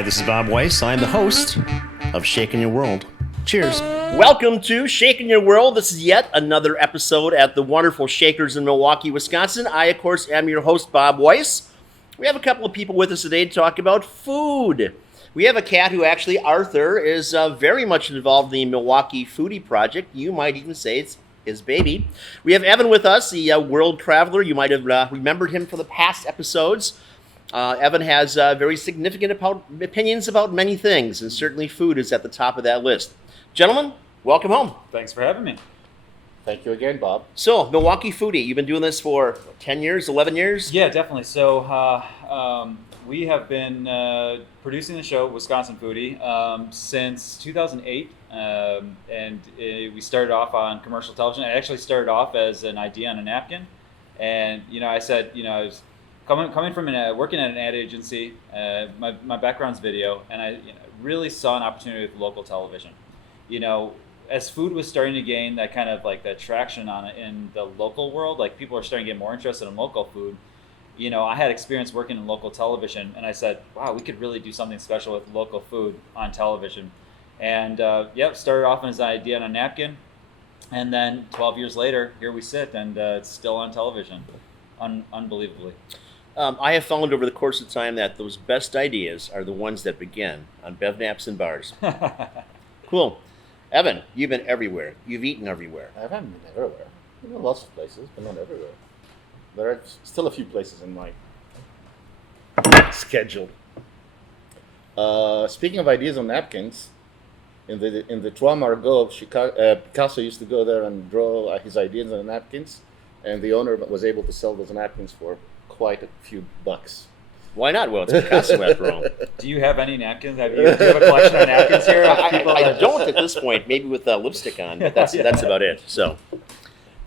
Hi, this is Bob Weiss. I'm the host of Shaking Your World. Cheers. Welcome to Shaking Your World. This is yet another episode at the wonderful Shakers in Milwaukee, Wisconsin. I, of course, am your host, Bob Weiss. We have a couple of people with us today to talk about food. We have a cat who actually, Arthur, is very much involved in the Milwaukee Foodie project. You might even say it's his baby. We have Evan with us, the world traveler. You might have remembered him from the past episodes. Evan has very significant opinions about many things, and certainly food is at the top of that list. Gentlemen, welcome home. Thanks for having me. Thank you again, Bob. So, Milwaukee Foodie, you've been doing this for 10 years, 11 years? Yeah, definitely. So we have been producing the show, Wisconsin Foodie, since 2008. We started off on commercial television. It actually started off as an idea on a napkin. And, I said, I was coming from working at an ad agency. My background's video, and I really saw an opportunity with local television. As food was starting to gain that kind of like that traction on it in the local world, like people are starting to get more interested in local food. I had experience working in local television, and I said, wow, we could really do something special with local food on television. And started off as an idea on a napkin, and then 12 years later, here we sit, and it's still on television, unbelievably. I have found over the course of time that those best ideas are the ones that begin on bev naps and bars. Cool. Evan, you've been everywhere. You've eaten everywhere. I haven't been everywhere. Lots of places, but not everywhere. There are still a few places in my schedule. Speaking of ideas on napkins, in the Trois Margaux, Picasso used to go there and draw his ideas on napkins, and the owner was able to sell those napkins for quite a few bucks. Why not? Well, it's Picasso after all. Do you have any napkins? Do you have a collection of napkins here? I don't at this point. Maybe with lipstick on, but that's about it. So,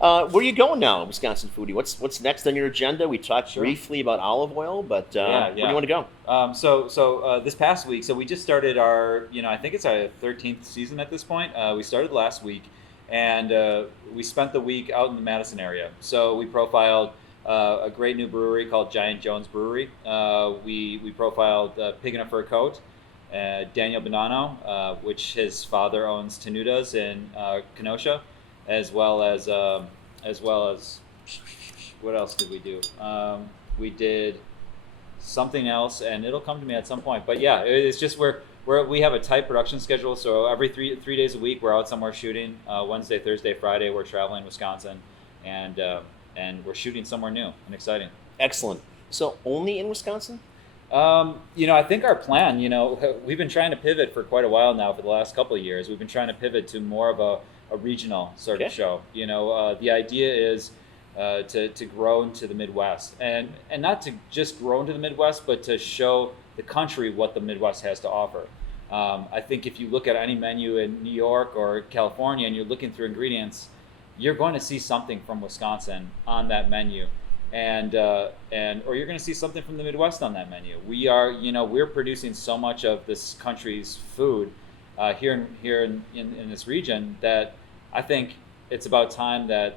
where are you going now, Wisconsin Foodie? What's next on your agenda? We talked briefly about olive oil, but where do you want to go? So this past week, so we just started our, I think it's our 13th season at this point. We started last week, and we spent the week out in the Madison area. So we profiled a great new brewery called Giant Jones Brewery. We profiled Pig in a Fur Coat, Daniel Bonanno, which his father owns Tenuda's in Kenosha, as well as what else did we do? We did something else, and it'll come to me at some point. But yeah, it's just we have a tight production schedule, so every three days a week we're out somewhere shooting. Wednesday, Thursday, Friday we're traveling Wisconsin, and we're shooting somewhere new and exciting. Excellent. So only in Wisconsin? I think our plan, we've been trying to pivot for quite a while now for the last couple of years. We've been trying to pivot to more of a regional sort of show. The idea is to grow into the Midwest, and not to just grow into the Midwest, but to show the country what the Midwest has to offer. I think if you look at any menu in New York or California and you're looking through ingredients, you're going to see something from Wisconsin on that menu, or you're going to see something from the Midwest on that menu. We're producing so much of this country's food here in this region that I think it's about time that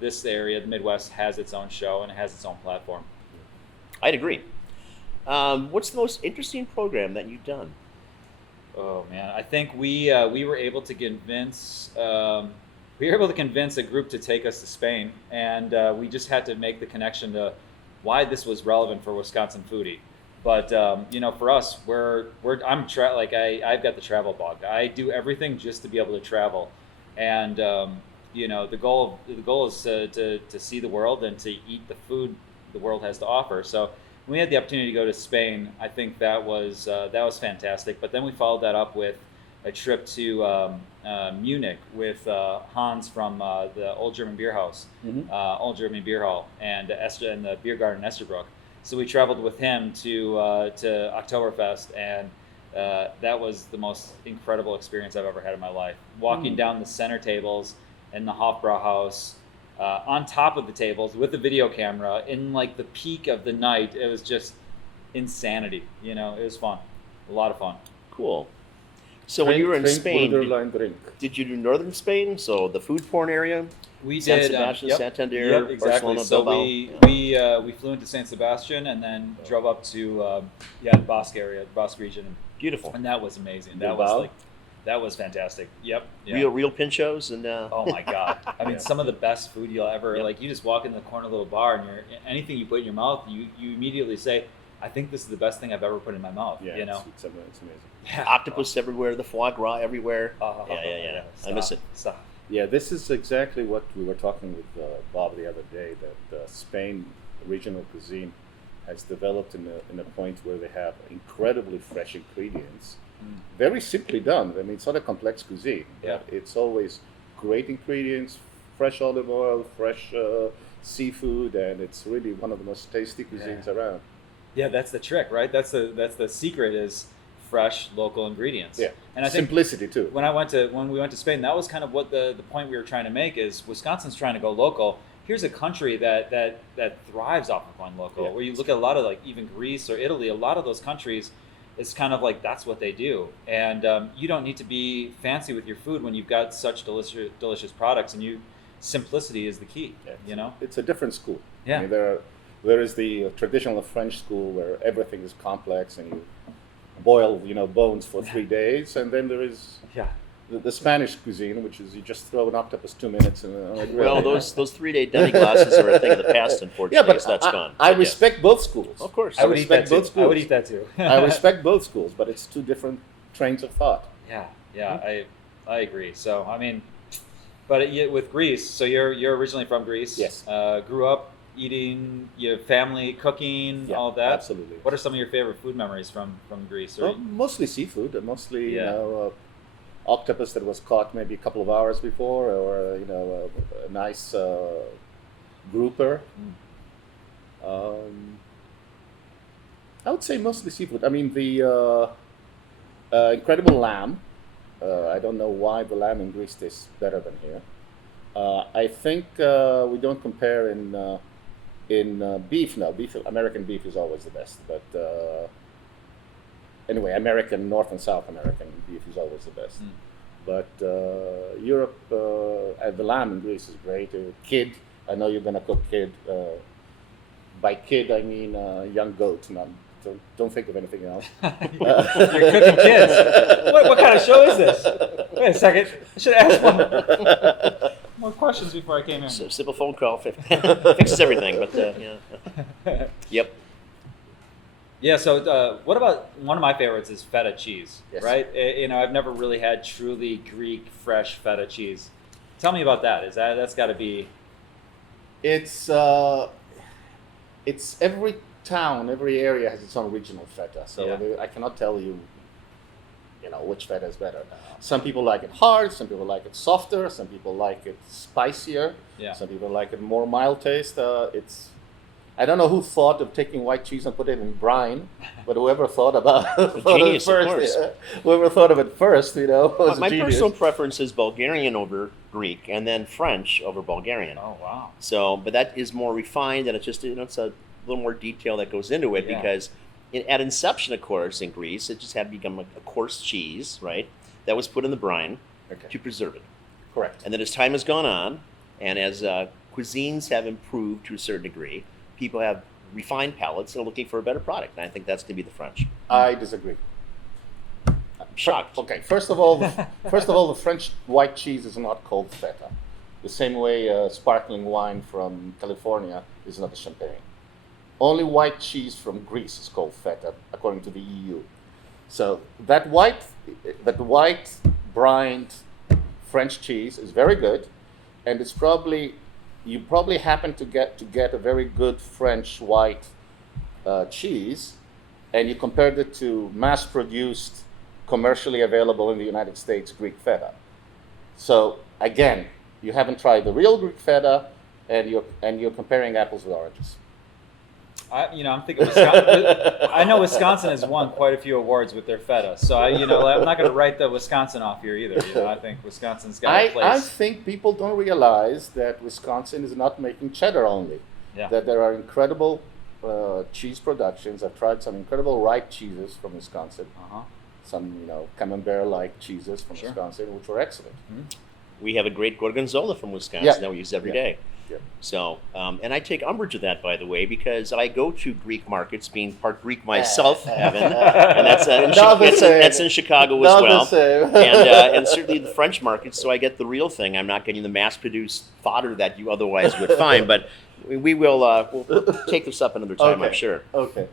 this area, the Midwest, has its own show and it has its own platform. I'd agree. What's the most interesting program that you've done? Oh man, I think we were able to convince. We were able to convince a group to take us to Spain, and we just had to make the connection to why this was relevant for Wisconsin Foodie. But for us, I've got the travel bug. I do everything just to be able to travel, and the goal is to see the world and to eat the food the world has to offer. So when we had the opportunity to go to Spain, I think that was fantastic. But then we followed that up with a trip to Munich with Hans from the Old German Beer House, Old German Beer Hall, and the Beer Garden in Esterbrook. So we traveled with him to Oktoberfest, and that was the most incredible experience I've ever had in my life. Walking down the center tables in the Hofbrauhaus, on top of the tables with the video camera in like the peak of the night. It was just insanity. It was fun, a lot of fun. Cool. So when you were in Spain, did you do northern Spain, so the food porn area, We San did Sebastian, yep, Santander, yep, exactly. Barcelona, So Bilbao. we flew into San Sebastian and then drove up to the Basque area, the Basque region, Beautiful. and that was amazing. Bilbao? That was fantastic. Yep. Yeah. Real pinchos and Oh my god! I mean, Yeah. some of the best food you'll ever Yep. like. You just walk in the corner of a little bar, and anything you put in your mouth, you immediately say, "I think this is the best thing I've ever put in my mouth." Yeah, You know, it's amazing. yeah. octopus everywhere, the foie gras everywhere. Oh, Yeah. I miss it. Stop. Yeah, this is exactly what we were talking with Bob the other day, that Spain regional cuisine has developed in a point where they have incredibly fresh ingredients, very simply done. I mean, it's not a complex cuisine. Yeah. But it's always great ingredients, fresh olive oil, fresh seafood, and it's really one of the most tasty cuisines around. Yeah, that's the trick, right? That's the secret is fresh local ingredients. Yeah, and I think simplicity too. when we went to Spain, that was kind of what the point we were trying to make is Wisconsin's trying to go local. Here's a country that thrives off of going local. Yeah. Where you look at a lot of like even Greece or Italy, a lot of those countries, it's kind of like that's what they do. And you don't need to be fancy with your food when you've got such delicious products. And simplicity is the key. Yeah, You know. it's a different school. Yeah. I mean, there is the traditional French school where everything is complex and you boil bones for 3 days, and then there is Yeah. the Spanish cuisine, which is you just throw an octopus 2 minutes and on a grill. Well, those 3-day demi-glasses are a thing of the past, unfortunately. yeah, but so that's I, gone. I But yeah. respect both schools. Of course. I would eat that respect too. both schools. I would eat that too. I respect both schools, but it's two different trains of thought. Yeah, I agree. So I mean, but with Greece, so you're originally from Greece. Yes. Grew up eating, your family cooking, Yeah, all of that. absolutely. What are some of your favorite food memories from Greece? Or Well, mostly seafood, and mostly Yeah. octopus that was caught maybe a couple of hours before, or a nice grouper. I would say mostly seafood. I mean the incredible lamb. I don't know why the lamb in Greece tastes better than here. I think we don't compare in beef. No, American beef is always the best. But anyway, North and South American beef is always the best. But Europe, the lamb in Greece is great. Kid, I know you're gonna cook kid. By kid, I mean young goat. Don't think of anything else. You're cooking kids. What kind of show is this? Wait a second. I should ask more questions before I came here. Simple phone call fixes everything. But yeah. Yep. Yeah, so what about one of my favorites is feta cheese, Yes. right? I've never really had truly Greek fresh feta cheese. Tell me about that. That's got to be? It's every town, every area has its own regional feta. So Yeah. I cannot tell you, which feta is better. Some people like it hard. Some people like it softer. Some people like it spicier. Yeah. Some people like it more mild taste. I don't know who thought of taking white cheese and put it in brine, but whoever thought Genius, of of course. whoever thought of it first, was My a genius. personal preference is Bulgarian over Greek, and then French over Bulgarian. Oh wow. So, but that is more refined, and it's just it's a little more detail that goes into it Yeah. because at inception, of course, in Greece, it just had become a coarse cheese, right? That was put in the brine Okay. to preserve it. Correct. And then as time has gone on, and as cuisines have improved to a certain degree, people have refined palates and are looking for a better product. And I think that's going to be the French. I disagree. I'm shocked. Okay, first of all, the French white cheese is not called feta. The same way sparkling wine from California is not a champagne. Only white cheese from Greece is called feta, according to the EU. So that white brined French cheese is very good, and you probably happen to get a very good French white cheese, and you compared it to mass-produced, commercially available in the United States Greek feta. So again, you haven't tried the real Greek feta, and you're comparing apples with oranges. I'm thinking Wisconsin. I know Wisconsin has won quite a few awards with their feta, so I'm not going to write the Wisconsin off here either. I think Wisconsin's got a place. I think people don't realize that Wisconsin is not making cheddar only. Yeah. That there are incredible cheese productions. I've tried some incredible ripe cheeses from Wisconsin. Uh-huh. Some camembert-like cheeses from Sure. Wisconsin, which were excellent. We have a great gorgonzola from Wisconsin Yeah. that we use every Yeah. day. Yeah. So, and I take umbrage with that, by the way, because I go to Greek markets, being part Greek myself, Evan, and that's in Chicago as Not well. the same. And certainly the French markets, so I get the real thing. I'm not getting the mass-produced fodder that you otherwise would find, but we'll take this up another time, Okay. I'm sure. Okay.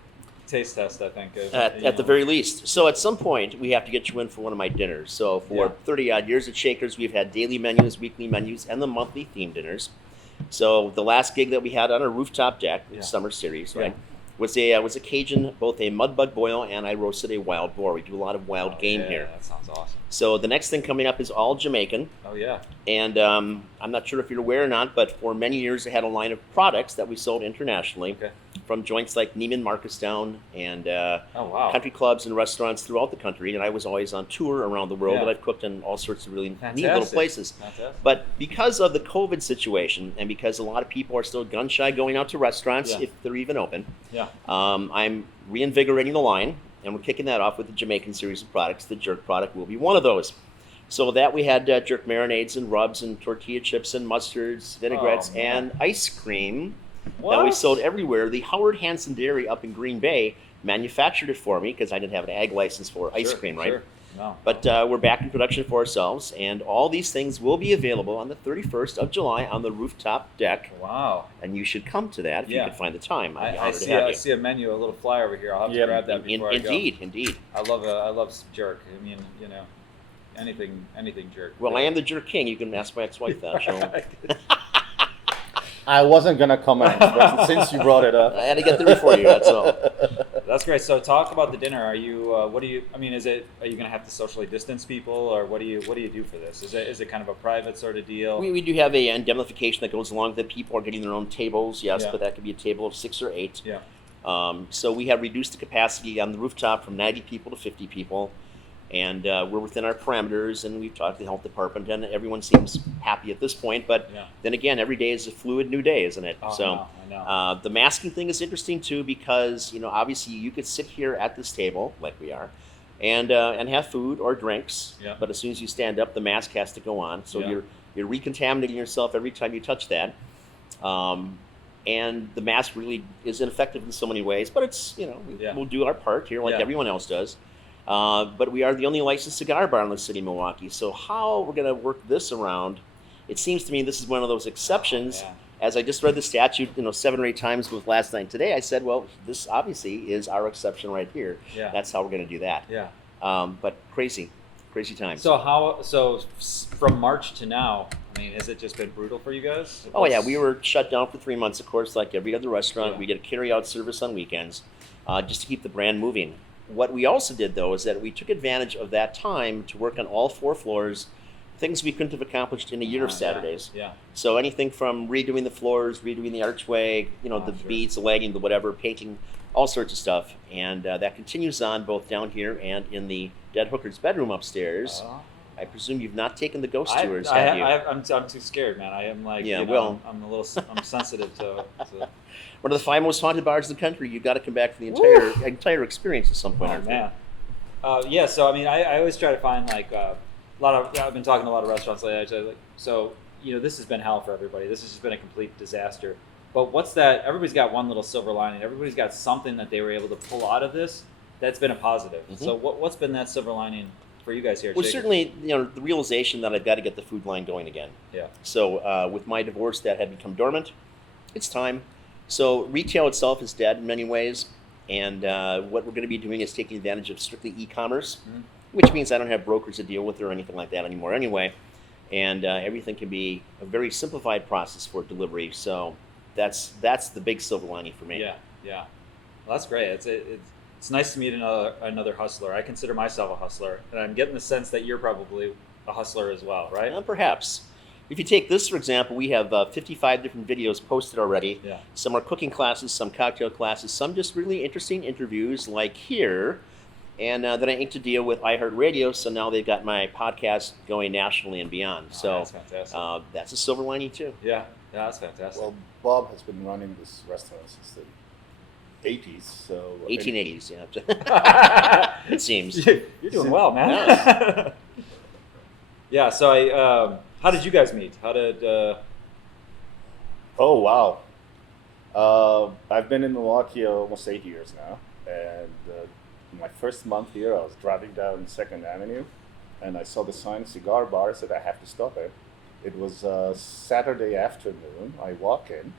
Taste test, I think. At the very least. So at some point, we have to get you in for one of my dinners. So for 30-odd years at Shakers, we've had daily menus, weekly menus, and the monthly theme dinners. So the last gig that we had on our rooftop deck, summer series, right, was a Cajun, both a mudbug boil and I roasted a wild boar. We do a lot of wild game here. That sounds awesome. So the next thing coming up is all Jamaican. Oh, yeah. And I'm not sure if you're aware or not, but for many years I had a line of products that we sold internationally from joints like Neiman Marcusstown and country clubs and restaurants throughout the country. And I was always on tour around the world, and I've cooked in all sorts of really neat little places. Fantastic. But because of the COVID situation and because a lot of people are still gun-shy going out to restaurants, if they're even open, I'm reinvigorating the line. And we're kicking that off with the Jamaican series of products. The jerk product will be one of those. So with that, we had jerk marinades and rubs and tortilla chips and mustards, vinaigrettes, and ice cream that we sold everywhere. The Howard Hanson Dairy up in Green Bay manufactured it for me because I didn't have an ag license for ice cream, right? Sure. No. But we're back in production for ourselves, and all these things will be available on the 31st of July on the rooftop deck. Wow. And you should come to that if you can find the time. I'd be I honored to have you. I see a menu, a little flyer over here. I'll have to grab that before I go. Indeed. I love jerk. I mean, anything jerk. Well, I am the jerk king. You can ask my ex-wife that. So. I wasn't gonna comment, but since you brought it up, I had to get there before you. That's all. That's great. So, talk about the dinner. Are you? What do you? I mean, are you gonna have to socially distance people, or what do you do for this? Is it kind of a private sort of deal? We do have a indemnification that goes along with it. People are getting their own tables, but that could be a table of 6 or 8. Yeah. So we have reduced the capacity on the rooftop from 90 people to 50 people. And we're within our parameters, and we've talked to the health department, and everyone seems happy at this point. But then again, every day is a fluid new day, isn't it? Oh, so I know. the masking thing is interesting too, because obviously you could sit here at this table like we are, and have food or drinks. Yeah. But as soon as you stand up, the mask has to go on. So you're recontaminating yourself every time you touch that. And the mask really is ineffective in so many ways, but it's we'll do our part here like everyone else does. But we are the only licensed cigar bar in the city of Milwaukee. So how we're going to work this around, it seems to me this is one of those exceptions. As I just read the statute 7 or 8 times with last night and today, I said, well, this obviously is our exception right here. Yeah. That's how we're going to do that. Yeah. But crazy times. So from March to now, I mean, has it just been brutal for you guys? Oh, yeah. We were shut down for 3 months, of course, like every other restaurant. We get a carry-out service on weekends just to keep the brand moving. What we also did, though, is that we took advantage of that time to work on all 4 floors, things we couldn't have accomplished in a year of Saturdays. Yeah. So anything from redoing the floors, redoing the archway, the beads, the lighting, the whatever, painting, all sorts of stuff. And that continues on both down here and in the Dead Hooker's bedroom upstairs. I presume you've not taken the ghost tours, have you? I'm too scared, man. I am like, I'm sensitive to one of the 5 most haunted bars in the country. You've got to come back for the entire experience at some point. Oh, man. So I mean, I always try to find like a lot of. I've been talking to a lot of restaurants lately. So this has been hell for everybody. This has just been a complete disaster. But what's that? Everybody's got one little silver lining. Everybody's got something that they were able to pull out of this that's been a positive. Mm-hmm. So what's been that silver lining for you guys here? Well, certainly, the realization that I've got to get the food line going again. Yeah. So with my divorce, that had become dormant. It's time. So retail itself is dead in many ways, and what we're going to be doing is taking advantage of strictly e-commerce, which means I don't have brokers to deal with or anything like that anymore anyway, and everything can be a very simplified process for delivery. So that's the big silver lining for me. Yeah. Well, that's great. It's nice to meet another hustler. I consider myself a hustler, and I'm getting the sense that you're probably a hustler as well, right? Perhaps. If you take this, for example, we have 55 different videos posted already. Yeah. Some are cooking classes, some cocktail classes, some just really interesting interviews like here. And then I inked a deal with iHeartRadio, so now they've got my podcast going nationally and beyond. So that's fantastic. That's a silver lining too. Yeah, that's fantastic. Well, Bob has been running this restaurant since the 80s, so 1880s, yeah. It seems. You're doing well, man. Yes. Yeah, so How did you guys meet? How did? Oh wow! I've been in Milwaukee almost 8 years now, and my first month here, I was driving down Second Avenue, and I saw the sign "cigar bar." I said, "I have to stop it." It was Saturday afternoon. I walk in.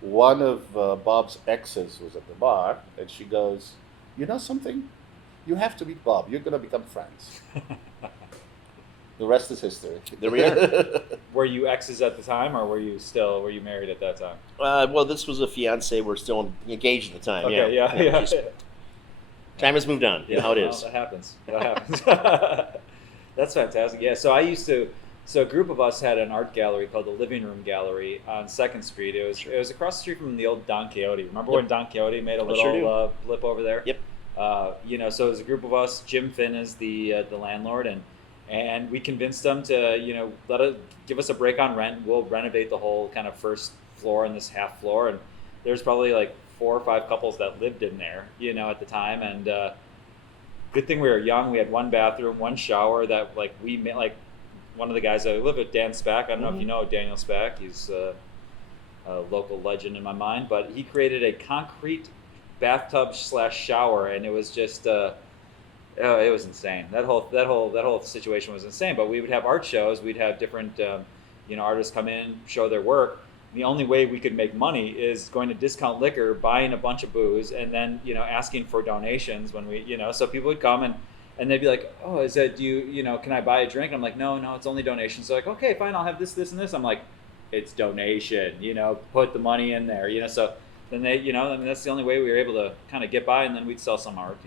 One of Bob's exes was at the bar, and she goes, "You know something? You have to meet Bob. You're gonna become friends." The rest is history. There we are. Were you exes at the time, or were you married at that time? Well, this was a fiance. We're still engaged at the time. Okay, yeah. Just- time has moved on. You know how it is. That happens. That's fantastic. Yeah. So a group of us had an art gallery called the Living Room Gallery on 2nd Street. It was across the street from the old Don Quixote. Remember when Don Quixote made a little blip over there? Yep. So it was a group of us. Jim Finn is the landlord, and we convinced them to give us a break on rent. We'll renovate the whole kind of first floor and this half floor. And there's probably like 4 or 5 couples that lived in there, at the time. And good thing we were young. We had 1 bathroom, 1 shower that we made, one of the guys that live with, Dan Spack. I don't know if you know Daniel Spack. He's a local legend in my mind, but he created a concrete bathtub / shower, and it was just it was insane. That whole situation was insane. But we would have art shows. We'd have different artists come in, show their work. The only way we could make money is going to discount liquor, buying a bunch of booze, and then asking for donations when we so people would come and they'd be like, "Oh, is that can I buy a drink?" I'm like, no, it's only donations. So like, okay, fine, I'll have this, and this. I'm like, it's donation, put the money in there, So then they, that's the only way we were able to kind of get by, and then we'd sell some art,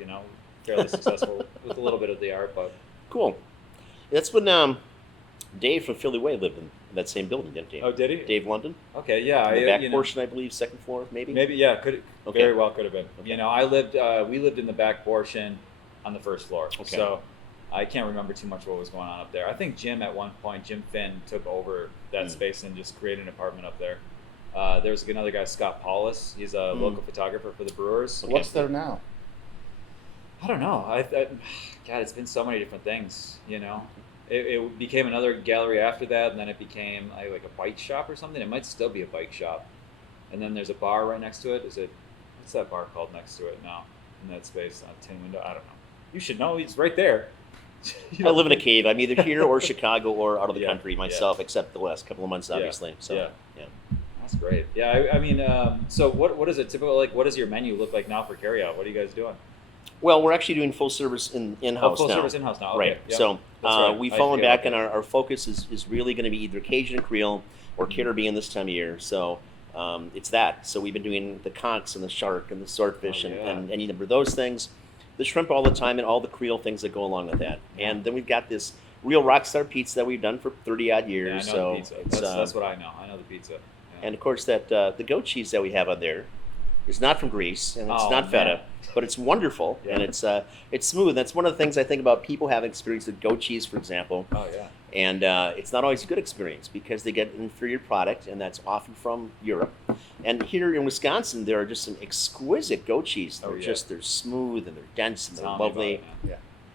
fairly successful with a little bit of the art, but Cool. That's when Dave from Philly Way lived in that same building, didn't he? Oh, did he? Dave London. Okay, yeah. The back portion, I believe, 2nd floor, maybe. Maybe, yeah. Very well could have been. Okay. We lived in the back portion on the 1st floor. Okay. So I can't remember too much what was going on up there. I think Jim Finn took over that space and just created an apartment up there. There was another guy, Scott Paulus. He's a local photographer for the Brewers. What's there now? I don't know. God, it's been so many different things. It became another gallery after that, and then it became like a bike shop or something. It might still be a bike shop. And then there's a bar right next to it. What's that bar called next to it now? In that space, on a tin window. I don't know. You should know. It's right there. I live in a cave. I'm either here or Chicago or out of the country myself, yeah. except the last couple of months, obviously. So, yeah. That's great. Yeah, I mean, so what is it typical? Like, what does your menu look like now for carryout? What are you guys doing? Well, we're actually doing full service in-house full now. service in-house now. Okay. Right. Yep. So Right. we've fallen back, and our focus is really going to be either Cajun and Creole or Caribbean this time of year. So it's that. So we've been doing the conchs and the shark and the swordfish and any number of those things. The shrimp all the time and all the Creole things that go along with that. And then we've got this real rockstar pizza that we've done for 30-odd years. Yeah, I know the pizza. That's what I know. I know the pizza. Yeah. And, of course, that the goat cheese that we have on there is not from Greece, and it's not feta, but it's wonderful, and it's smooth. That's one of the things I think about people having experience with goat cheese, for example. Oh, yeah. And it's not always a good experience because they get an inferior product, and that's often from Europe. And here in Wisconsin, there are just some exquisite goat cheese. They're smooth, and they're dense, and they're lovely.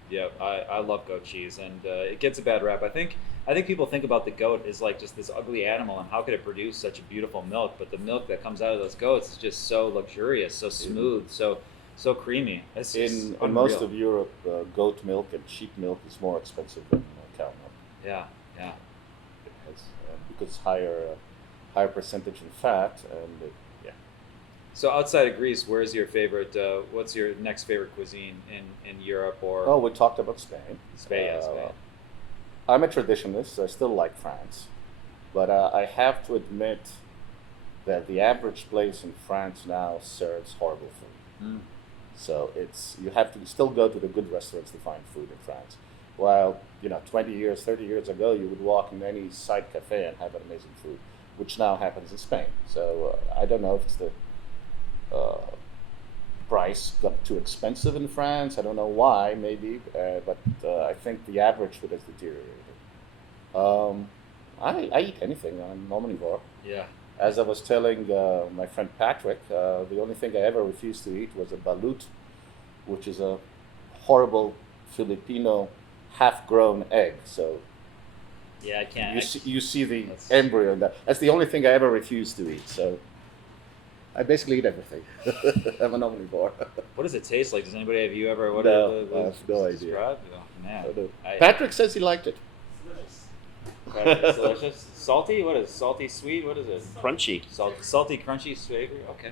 Yeah, I love goat cheese, and it gets a bad rap. I think people think about the goat as like just this ugly animal, and how could it produce such a beautiful milk? But the milk that comes out of those goats is just so luxurious, so smooth, so creamy. In most of Europe, goat milk and sheep milk is more expensive than cow milk. Yeah. Because it's higher percentage in fat, and So outside of Greece, where's your favorite? What's your next favorite cuisine in Europe or? Oh, we talked about Spain. Spain. I'm a traditionalist. I still like France, but I have to admit that the average place in France now serves horrible food. So you have to still go to the good restaurants to find food in France. While 20 years, 30 years ago, you would walk in any side cafe and have amazing food, which now happens in Spain. So I don't know if it's the price got too expensive in France. I don't know why, maybe, but I think the average food has deteriorated. I eat anything. I'm omnivore. Yeah. As I was telling my friend Patrick, the only thing I ever refused to eat was a balut, which is a horrible Filipino half-grown egg. So Yeah, I can't. you see the That's- embryo in that. That's the only thing I ever refused to eat. So I basically eat everything. I'm an omnivore. What does it taste like? Does anybody have you ever? No, I have no idea. described? Oh, man. Patrick says he liked it. It's delicious. Salty? What is salty? Sweet? What is it? Crunchy. Salty, crunchy, savory. Okay.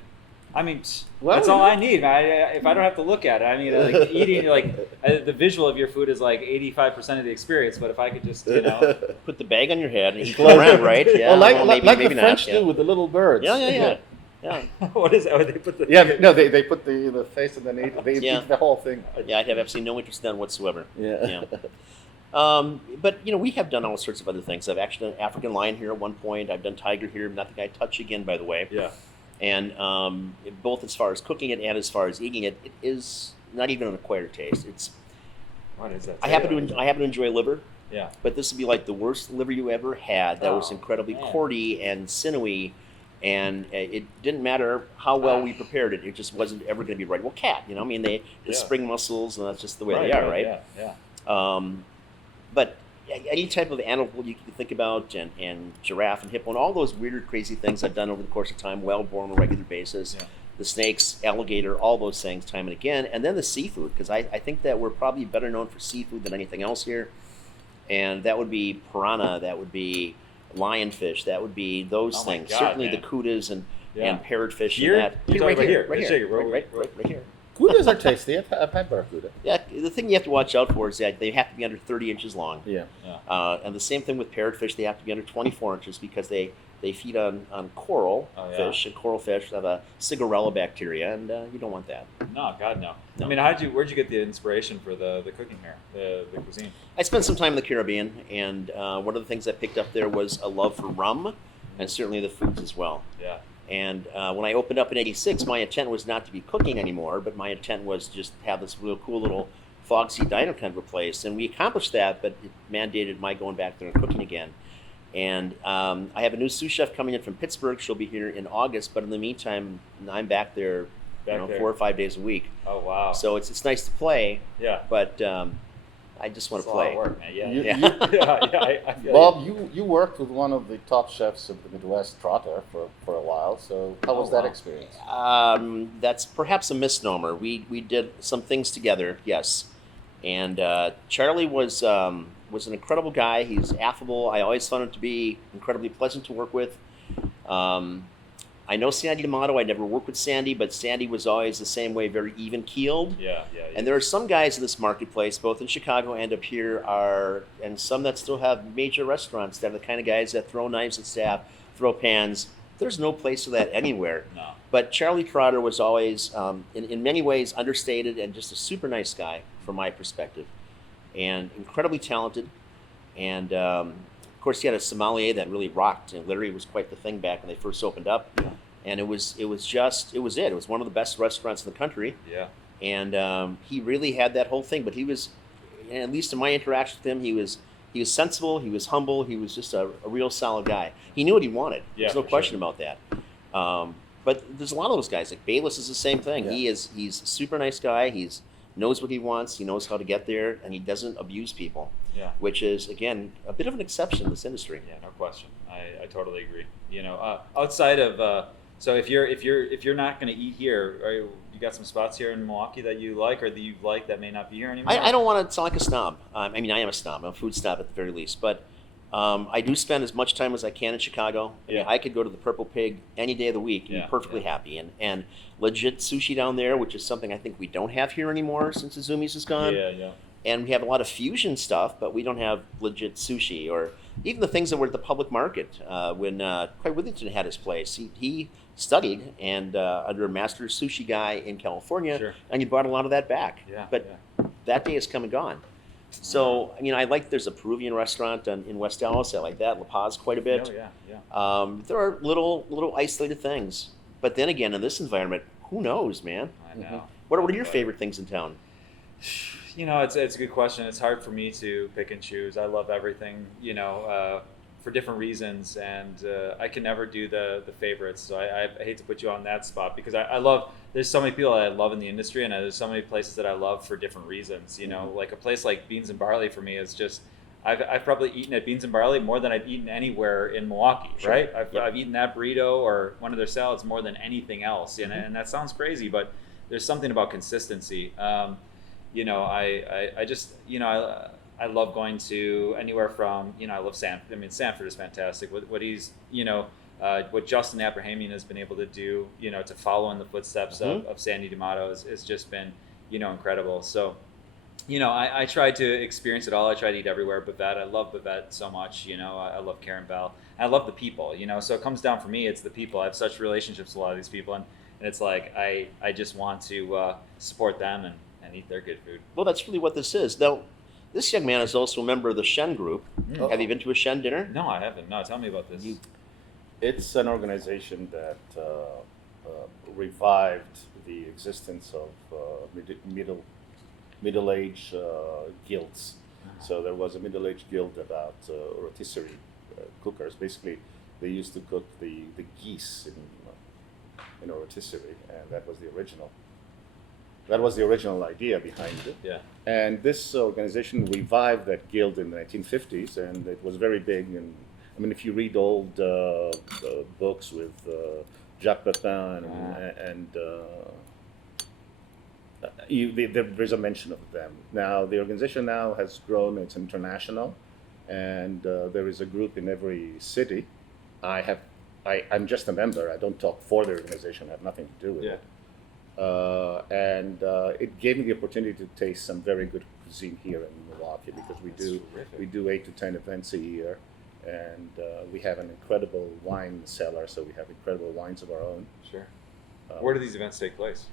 I mean, Well, that's all I need. If I don't have to look at it, I mean, like eating, the visual of your food is like 85% of the experience. But if I could just, Put the bag on your head and eat around, right? Yeah. Well, like, well, like maybe the not, French yeah. do with the little birds. Yeah. what is that? What they put the Yeah, no, they put the face and then they Yeah. eat the whole thing. Yeah, I'd have absolutely no interest in that whatsoever. Yeah. But we have done all sorts of other things. I've actually done African lion here at one point. I've done tiger here. Nothing I touch again, by the way. Yeah. And both as far as cooking it and as far as eating it, it is not even an acquired taste. It's What is that? I happen to enjoy liver, Yeah. but this would be like the worst liver you ever had. That was Oh, incredibly man. cordy and sinewy, and it didn't matter how well we prepared it. It just wasn't ever going to be right. Well, cat, I mean, they Yeah. spring muscles, and that's just the way they are, right? Yeah. But any type of animal you can think about, and giraffe and hippo, and all those weird, crazy things I've done over the course of time, well-born on a regular basis. Yeah. The snakes, alligator, all those things, time and again. And then the seafood, because I think that we're probably better known for seafood than anything else here. And that would be piranha, that would be lionfish, that would be those Oh my things. God, Certainly man. the kudas and Yeah. parrotfish Here? and that. You're talking about here. right Let's here, take it. right here. Kudas are tasty. I've had barracuda. Yeah, the thing you have to watch out for is that they have to be under 30 inches long. Yeah. And the same thing with parrotfish, they have to be under 24 inches because they feed on coral fish, and coral fish have a Sigarella bacteria, and you don't want that. No, God, no. No. I mean, where'd you get the inspiration for the cooking here, the cuisine? I spent some time in the Caribbean, and one of the things I picked up there was a love for rum, and certainly the foods as well. Yeah. And when I opened up in '86, my intent was not to be cooking anymore, but my intent was just to have this real cool little Fogsy diner kind of a place. And we accomplished that, but it mandated my going back there and cooking again. And I have a new sous chef coming in from Pittsburgh. She'll be here in August, but in the meantime, I'm back there, Back there. 4 or 5 days a week. Oh, wow. So it's nice to play, Yeah. but I just want It's to a lot play. of work, man. Yeah. You- yeah. you- I feel Bob, you worked with one of the top chefs of the Midwest, Trotter, for a while. So how was that wow. experience? That's perhaps a misnomer. We did some things together, yes. And Charlie was an incredible guy. He's affable. I always found him to be incredibly pleasant to work with. I know Sandy D'Amato. I never worked with Sandy, but Sandy was always the same way, very even-keeled. Yeah. And there are some guys in this marketplace, both in Chicago and up here, and some that still have major restaurants that are the kind of guys that throw knives at staff, throw pans. There's no place for that anywhere. No. But Charlie Trotter was always, in many ways, understated and just a super nice guy from my perspective, and incredibly talented. And of course, he had a sommelier that really rocked. And literally, was quite the thing back when they first opened up. Yeah. And it was it. It was one of the best restaurants in the country. Yeah. And he really had that whole thing. But he was, at least in my interaction with him, he was sensible. He was humble. He was just a real solid guy. He knew what he wanted. Yeah, There's no for question sure. about that. But there's a lot of those guys. Like Bayless is the same thing. Yeah. He's a super nice guy. He's knows what he wants. He knows how to get there, and he doesn't abuse people. Yeah. Which is again a bit of an exception in this industry. Yeah, no question. I totally agree. Outside of so if you're not going to eat here, you got some spots here in Milwaukee that you like or that you like that may not be here anymore? I don't want to sound like a snob. I mean, I am a snob. I'm a food snob at the very least. But I do spend as much time as I can in Chicago. I mean, Yeah. I could go to the Purple Pig any day of the week and Yeah, be perfectly yeah. happy. And legit sushi down there, which is something I think we don't have here anymore since Izumi's is gone. Yeah. And we have a lot of fusion stuff, but we don't have legit sushi or even the things that were at the public market. When Clay Withington had his place, he studied and under a master sushi guy in California, Sure. and he brought a lot of that back. Yeah. But that day has come and gone. So, I like there's a Peruvian restaurant in West Dallas. I like that. La Paz quite a bit. Oh, yeah. There are little isolated things. But then again, in this environment, who knows, man? I know. What are your favorite things in town? It's a good question. It's hard for me to pick and choose. I love everything. for different reasons, and I can never do the favorites. So I hate to put you on that spot because I love. There's so many people that I love in the industry, and there's so many places that I love for different reasons. You know, like a place like Beans and Barley for me is just. I've probably eaten at Beans and Barley more than I've eaten anywhere in Milwaukee, Sure. right? I've eaten that burrito or one of their salads more than anything else, and that sounds crazy, but there's something about consistency. You know, I just, you know, I love going to anywhere from, you know, I love Sanford. I mean, Sanford is fantastic. What he's, you know, what Justin Abrahamian has been able to do, you know, to follow in the footsteps of Sandy D'Amato has just been, you know, incredible. So, you know, I tried to experience it all. I tried to eat everywhere. Bavette, I love Bavette so much. You know, I love Karen Bell. I love the people, you know, so it comes down for me. It's the people. I have such relationships with a lot of these people. And it's like, I just want to support them and eat their good food. Well, that's really what this is. Now, this young man is also a member of the Shen group. Have you been to a Shen dinner? No, I haven't. No, tell me about this. It's an organization that revived the existence of middle-aged guilds. So there was a middle-aged guild about rotisserie cookers. Basically, they used to cook the geese in a rotisserie, and that was the original. That was the original idea behind it. Yeah. And this organization revived that guild in the 1950s, and it was very big. And I mean, if you read old books with Jacques Pepin there's a mention of them. Now, the organization now has grown. It's international, and there is a group in every city. I'm just a member. I don't talk for the organization. I have nothing to do with it. And it gave me the opportunity to taste some very good cuisine here in Milwaukee because we do 8 to 10 events a year, and we have an incredible wine cellar. So we have incredible wines of our own. Sure. Where do these events take place?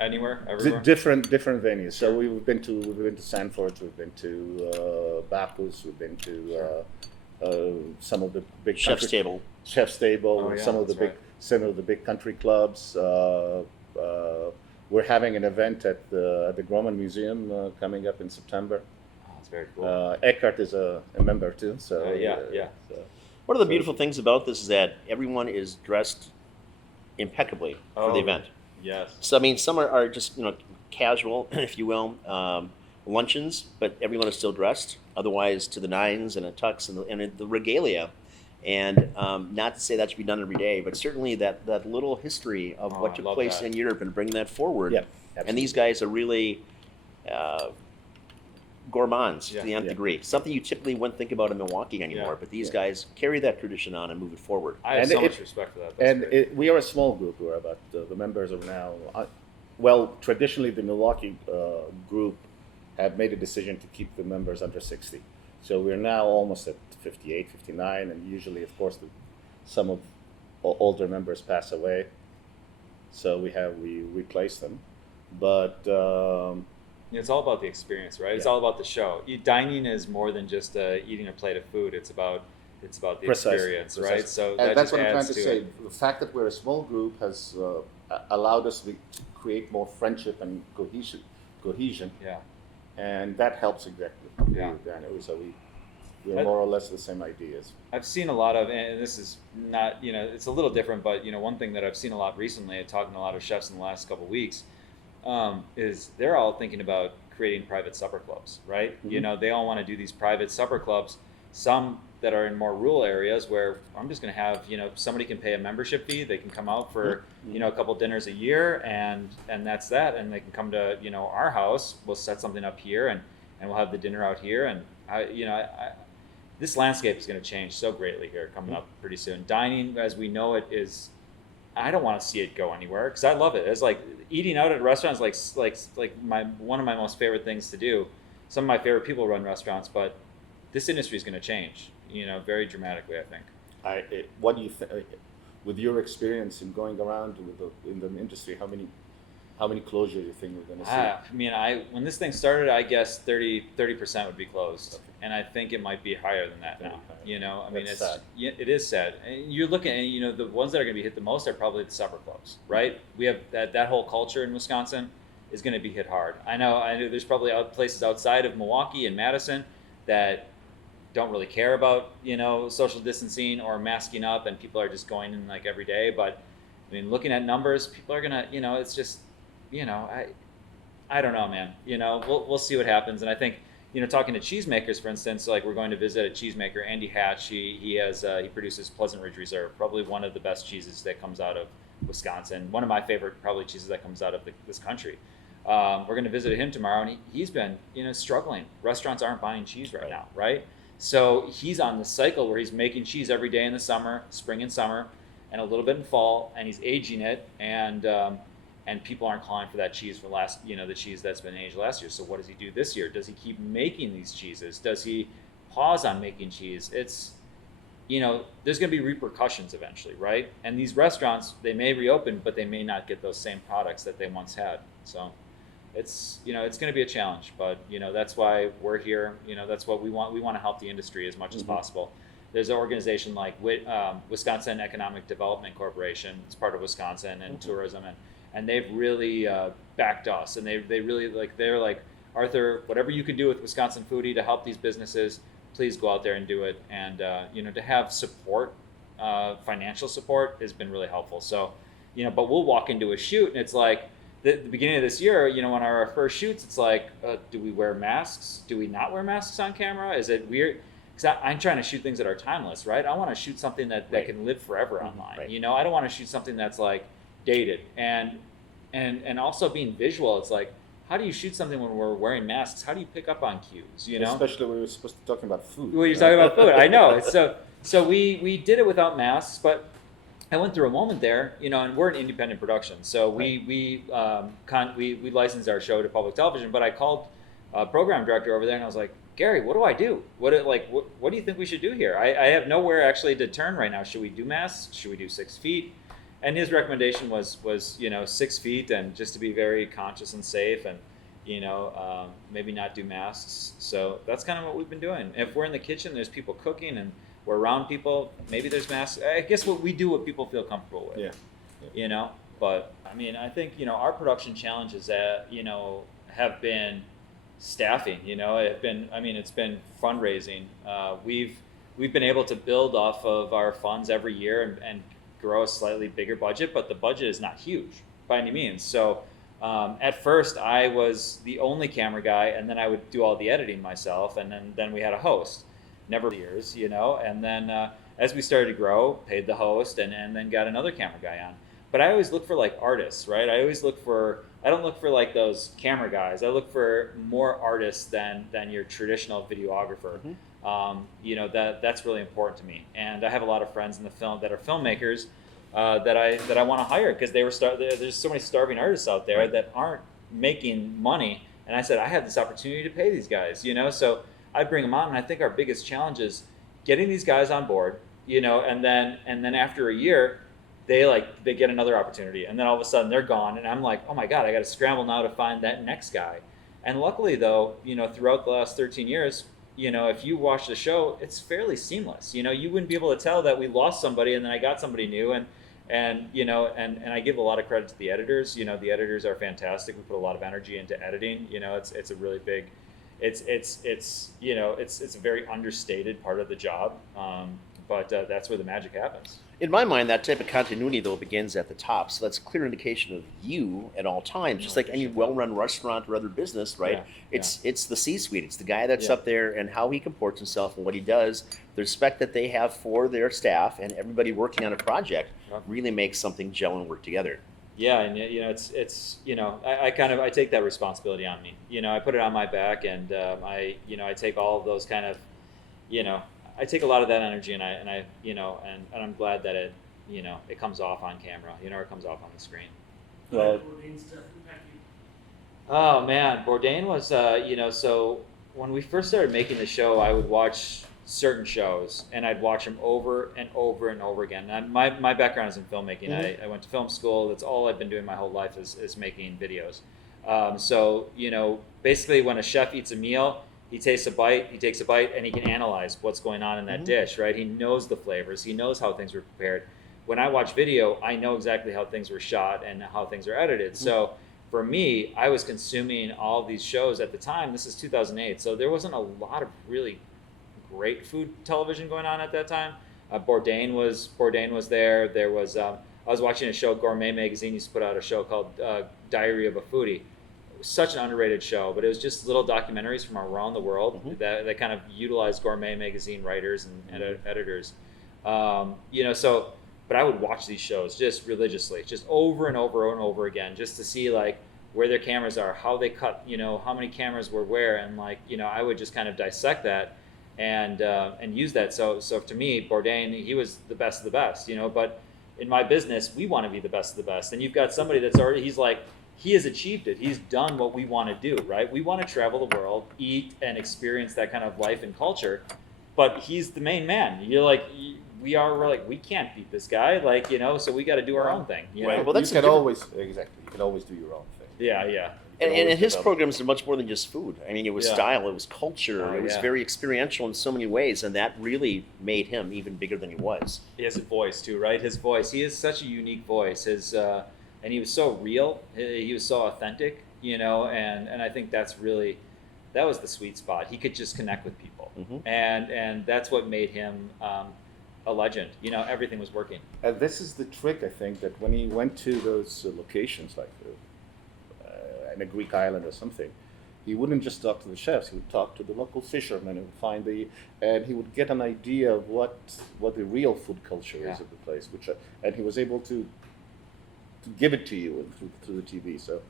Anywhere, everywhere. Different venues. So we've been to Sanford, we've been to Bacchus, we've been to some of the big Chef's Table. Chef's Table, Oh, yeah, some of the big country clubs. We're having an event at the Groman Museum coming up in September. Oh, that's very cool. Eckhart is a member too. So yeah. So, One of the beautiful things about this is that everyone is dressed impeccably for the event. Yes. So I mean, some are just, you know, casual, if you will, luncheons, but everyone is still dressed. Otherwise, to the nines and a tux and the regalia. And not to say that should be done every day, but certainly that little history of what took place in Europe and bringing that forward. Yeah, and these guys are really gourmands to the nth degree. Something you typically wouldn't think about in Milwaukee anymore, but these guys carry that tradition on and move it forward. I have so much respect for that. We are a small group. We're about the members are now. Traditionally, the Milwaukee group had made a decision to keep the members under 60. So we're now almost at 58, 59, and usually, of course, some of older members pass away. So we replace them, but. It's all about the experience, right? It's all about the show. Dining is more than just eating a plate of food. It's about the experience, right? So that's what I'm trying to say. The fact that we're a small group has allowed us to create more friendship and cohesion. Yeah. And that helps exactly. Yeah. So we have more or less the same ideas. I've seen a lot of, and this is not, you know, it's a little different, but, you know, one thing that I've seen a lot recently, talking to a lot of chefs in the last couple of weeks, is they're all thinking about creating private supper clubs, right? Mm-hmm. You know, they all want to do these private supper clubs, some that are in more rural areas where I'm just going to have, you know, somebody can pay a membership fee, they can come out for, you know, a couple dinners a year, and that's that, and they can come to, you know, our house, we'll set something up here, and we'll have the dinner out here, and this landscape is going to change so greatly here coming up pretty soon. Dining as we know it is, I don't want to see it go anywhere because I love it. It's like eating out at restaurants, like one of my most favorite things to do. Some of my favorite people run restaurants, but this industry is going to change, you know, very dramatically, I think. What do you think, with your experience in going around in the industry, how many closures do you think we're going to see? I mean, when this thing started, I guess 30% would be closed, and I think it might be higher than that now. You know, I mean, it's sad. It is sad. And you're looking at, you know, the ones that are going to be hit the most are probably the supper clubs, right? We have that whole culture in Wisconsin is going to be hit hard. I know. There's probably places outside of Milwaukee and Madison that don't really care about, social distancing or masking up, and people are just going in like every day. But I mean, looking at numbers, people are gonna, it's just, I don't know, man. We'll see what happens. And I think, talking to cheesemakers, for instance, like we're going to visit a cheesemaker, Andy Hatch. He produces Pleasant Ridge Reserve, probably one of the best cheeses that comes out of Wisconsin. One of my favorite probably cheeses that comes out of this country. We're going to visit him tomorrow, and he's been, struggling. Restaurants aren't buying cheese right now, right? So he's on the cycle where he's making cheese every day in the summer, spring and summer, and a little bit in fall, and he's aging it, and people aren't calling for that cheese for the cheese that's been aged last year. So what does he do this year? Does he keep making these cheeses? Does he pause on making cheese? It's, there's going to be repercussions eventually, right? And these restaurants, they may reopen, but they may not get those same products that they once had. So it's, it's going to be a challenge, but, that's why we're here. That's what we want. We want to help the industry as much as possible. There's an organization like Wisconsin Economic Development Corporation. It's part of Wisconsin and tourism, and they've really backed us, and they really they're like, Arthur, whatever you can do with Wisconsin Foodie to help these businesses, please go out there and do it. And to have support, financial support, has been really helpful. So, but we'll walk into a shoot, and it's like the beginning of this year, on our first shoots, it's like, do we wear masks? Do we not wear masks on camera? Is it weird? Because I'm trying to shoot things that are timeless, right? I want to shoot something that can live forever online. Right. I don't want to shoot something that's like dated, and also being visual. It's like, how do you shoot something when we're wearing masks? How do you pick up on cues? Especially when we were supposed to be talking about food. Well, you're talking about food. I know. So we did it without masks, but I went through a moment there, and we're an independent production, so we licensed our show to public television. But I called a program director over there, and I was like, Gary, what do I do? What do you think we should do here? I have nowhere actually to turn right now. Should we do masks? Should we do 6 feet? And his recommendation was 6 feet, and just to be very conscious and safe, and maybe not do masks. So that's kind of what we've been doing. If we're in the kitchen, there's people cooking, and we're around people, maybe there's masks. I guess what people feel comfortable with. Yeah. But I mean, I think our production challenges that have been staffing. It's been fundraising. We've been able to build off of our funds every year and grow a slightly bigger budget, but the budget is not huge by any means. So at first I was the only camera guy, and then I would do all the editing myself, and then we had a host. Never years, and then as we started to grow, paid the host, and then got another camera guy on. But I always look for like artists, right? I don't look for like those camera guys. I look for more artists than your traditional videographer. That's really important to me. And I have a lot of friends in the film that are filmmakers that I want to hire, because there's so many starving artists out there that aren't making money. And I said, I have this opportunity to pay these guys, so I bring them on. And I think our biggest challenge is getting these guys on board, and then after a year, they get another opportunity, and then all of a sudden they're gone, and I'm like, oh my God, I got to scramble now to find that next guy. And luckily though, throughout the last 13 years, if you watch the show, it's fairly seamless. You wouldn't be able to tell that we lost somebody and then I got somebody new, and I give a lot of credit to the editors. The editors are fantastic. We put a lot of energy into editing. It's a really big, it's a very understated part of the job. But that's where the magic happens. In my mind, that type of continuity, though, begins at the top. So that's a clear indication of you at all times, just like any well-run restaurant or other business, right? It's the C-suite. It's the guy that's up there, and how he comports himself and what he does, the respect that they have for their staff, and everybody working on a project really makes something gel and work together. Yeah, and I take that responsibility on me. I put it on my back, and I take all of those kind of, I take a lot of that energy, and I'm glad that it comes off on camera, or it comes off on the screen. Well, Oh man, Bourdain was, so when we first started making the show, I would watch certain shows, and I'd watch them over and over and over again. And my background is in filmmaking. I went to film school. That's all I've been doing my whole life is making videos. So basically, when a chef eats a meal, he takes a bite, and he can analyze what's going on in that dish, right? He knows the flavors. He knows how things were prepared. When I watch video, I know exactly how things were shot and how things are edited. So for me, I was consuming all of these shows at the time. This is 2008, so there wasn't a lot of really great food television going on at that time. Bourdain was there. There was I was watching a show. Gourmet Magazine used to put out a show called Diary of a Foodie. It was such an underrated show, but it was just little documentaries from around the world that kind of utilized Gourmet Magazine writers and editors. But I would watch these shows just religiously, just over and over and over again, just to see like where their cameras are, how they cut, how many cameras were where, and like, I would just kind of dissect that and use that. So to me, Bourdain, he was the best of the best, but in my business, we want to be the best of the best. And you've got somebody that's already, he has achieved it. He's done what we want to do, right? We want to travel the world, eat and experience that kind of life and culture, but he's the main man. We're like, we can't beat this guy, so we got to do our own thing. Right. Well, you can always do your own thing. Yeah. And his programs are much more than just food. I mean, it was Yeah. style, it was culture, it was yeah. very experiential in so many ways, and that really made him even bigger than he was. He has a voice too, right? His voice. He has such a unique voice. And he was so real. He was so authentic, and I think that was the sweet spot. He could just connect with people, and that's what made him a legend. Everything was working. And this is the trick, I think, that when he went to those locations like in a Greek island or something, he wouldn't just talk to the chefs. He would talk to the local fishermen and he would get an idea of what the real food culture is of the place, and he was able to give it to you through the TV. So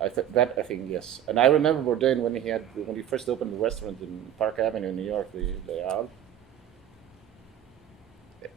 I think yes. And I remember Bourdain when he first opened the restaurant in Park Avenue in New York, the Halles.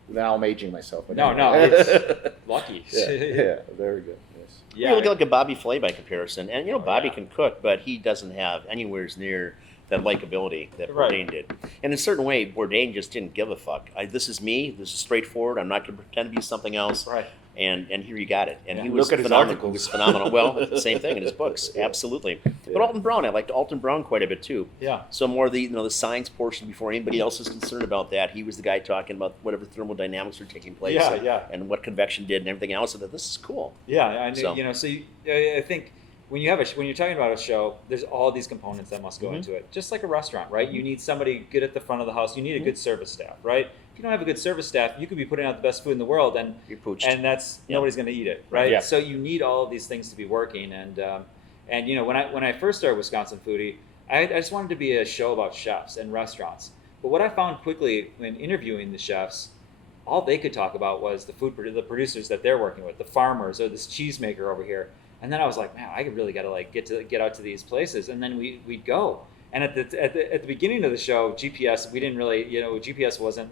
Now I'm aging myself. But No, it's lucky. Yeah, very good. Yes. Yeah, you look like a Bobby Flay by comparison, and Bobby can cook, but he doesn't have anywhere near that likability that Bourdain did. And in a certain way, Bourdain just didn't give a fuck. This is me. This is straightforward. I'm not going to pretend to be something else. Right. And here you got it. And he was phenomenal. He was phenomenal. Well, the same thing in his books, absolutely. But Alton Brown, I liked Alton Brown quite a bit too. Yeah. So more of the the science portion before anybody else is concerned about that. He was the guy talking about whatever thermodynamics are taking place. And what convection did and everything else. And that this is cool. Yeah, I think when you're talking about a show, there's all these components that must go into it. Just like a restaurant, right? You need somebody good at the front of the house. You need a good service staff, right? If you don't have a good service staff, you could be putting out the best food in the world, and you're pooched. And that's nobody's going to eat it, right? Yeah. So you need all of these things to be working. And when I first started Wisconsin Foodie, I just wanted to be a show about chefs and restaurants. But what I found quickly when interviewing the chefs, all they could talk about was the producers that they're working with, the farmers, or this cheesemaker over here. And then I was like, man, I really got to get out to these places. And then we'd go. And at the beginning of the show, GPS, we didn't really, GPS wasn't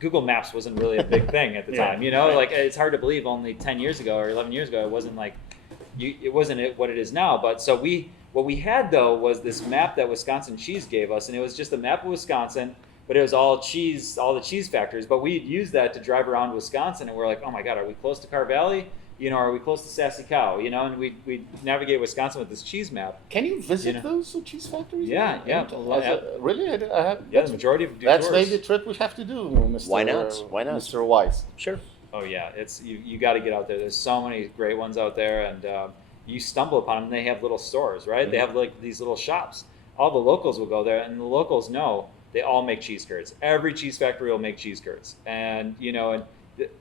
Google Maps wasn't really a big thing at the time. It's hard to believe only 10 years ago or 11 years ago, it wasn't what it is now. But so what we had though was this map that Wisconsin Cheese gave us, and it was just a map of Wisconsin, but it was all cheese, all the cheese factories. But we'd use that to drive around Wisconsin, and we're like, oh my God, are we close to Carr Valley? Are we close to Sassy Cow? And we navigate Wisconsin with this cheese map. Can you visit those cheese factories? Yeah. Really? I have. Yeah, the majority of them do That's tours. maybe a trip we have to do, Mr. Why not? Mr. Weiss. Sure. Oh yeah, it's you got to get out there. There's so many great ones out there, and you stumble upon them. They have little stores, right? They have these little shops. All the locals will go there, and the locals know they all make cheese curds. Every cheese factory will make cheese curds, and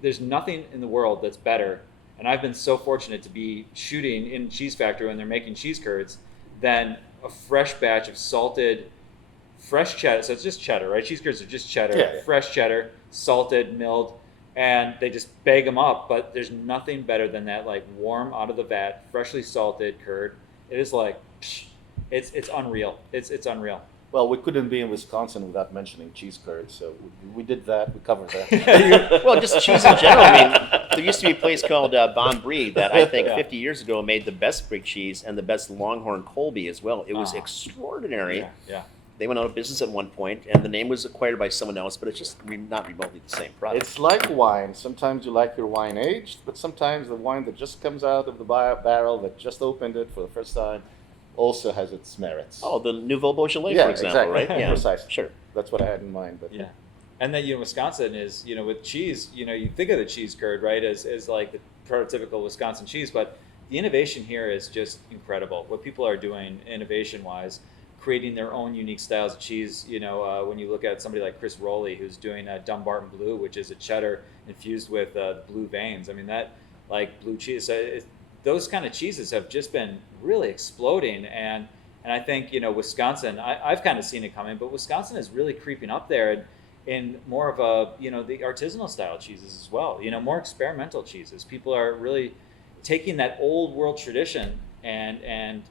there's nothing in the world that's better. And I've been so fortunate to be shooting in cheese factory when they're making cheese curds than a fresh batch of salted, fresh cheddar. So it's just cheddar, right? Cheese curds are just cheddar, fresh cheddar, salted, milled, and they just bag them up. But there's nothing better than that, warm out of the vat, freshly salted curd. It is it's unreal. It's unreal. Well, we couldn't be in Wisconsin without mentioning cheese curds, so we did that. We covered that. Well, just cheese in general. I mean, there used to be a place called Bon Brie that I think 50 years ago made the best Brie cheese and the best Longhorn Colby as well. It was extraordinary. Yeah. They went out of business at one point, and the name was acquired by someone else, but it's just not remotely the same product. It's like wine. Sometimes you like your wine aged, but sometimes the wine that just comes out of the barrel that just opened it for the first time also has its merits. Oh, the Nouveau Beaujolais, for example, exactly. right? Yeah, precisely. Sure. That's what I had in mind. But yeah, and then Wisconsin is with cheese. You think of the cheese curd, right, as like the prototypical Wisconsin cheese, but the innovation here is just incredible. What people are doing innovation-wise, creating their own unique styles of cheese. When you look at somebody like Chris Rowley, who's doing a Dumbarton Blue, which is a cheddar infused with blue veins. I mean, that like blue cheese. Those kind of cheeses have just been really exploding, and I think Wisconsin. I've kind of seen it coming, but Wisconsin is really creeping up there in more of a the artisanal style cheeses as well. More experimental cheeses. People are really taking that old world tradition and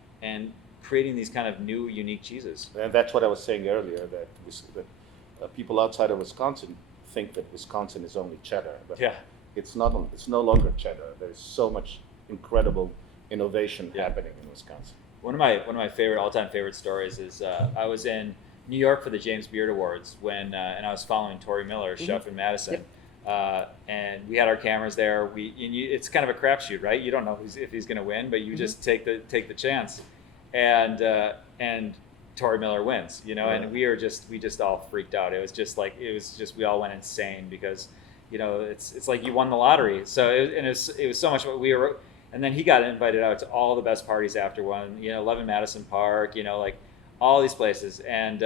creating these kind of new unique cheeses. And that's what I was saying earlier, that people outside of Wisconsin think that Wisconsin is only cheddar, but Yeah. it's not. It's no longer cheddar. There's so much incredible innovation happening in Wisconsin. One of my all-time favorite stories is I was in New York for the James Beard Awards and I was following Tori Miller, chef in Madison, and we had our cameras there. It's kind of a crapshoot, right? You don't know if he's going to win, but you just take the chance, and Tori Miller wins, and we just all freaked out. It was just we all went insane because it's like you won the lottery. So it was so much. And then he got invited out to all the best parties after one, 11 Madison Park, like all these places. And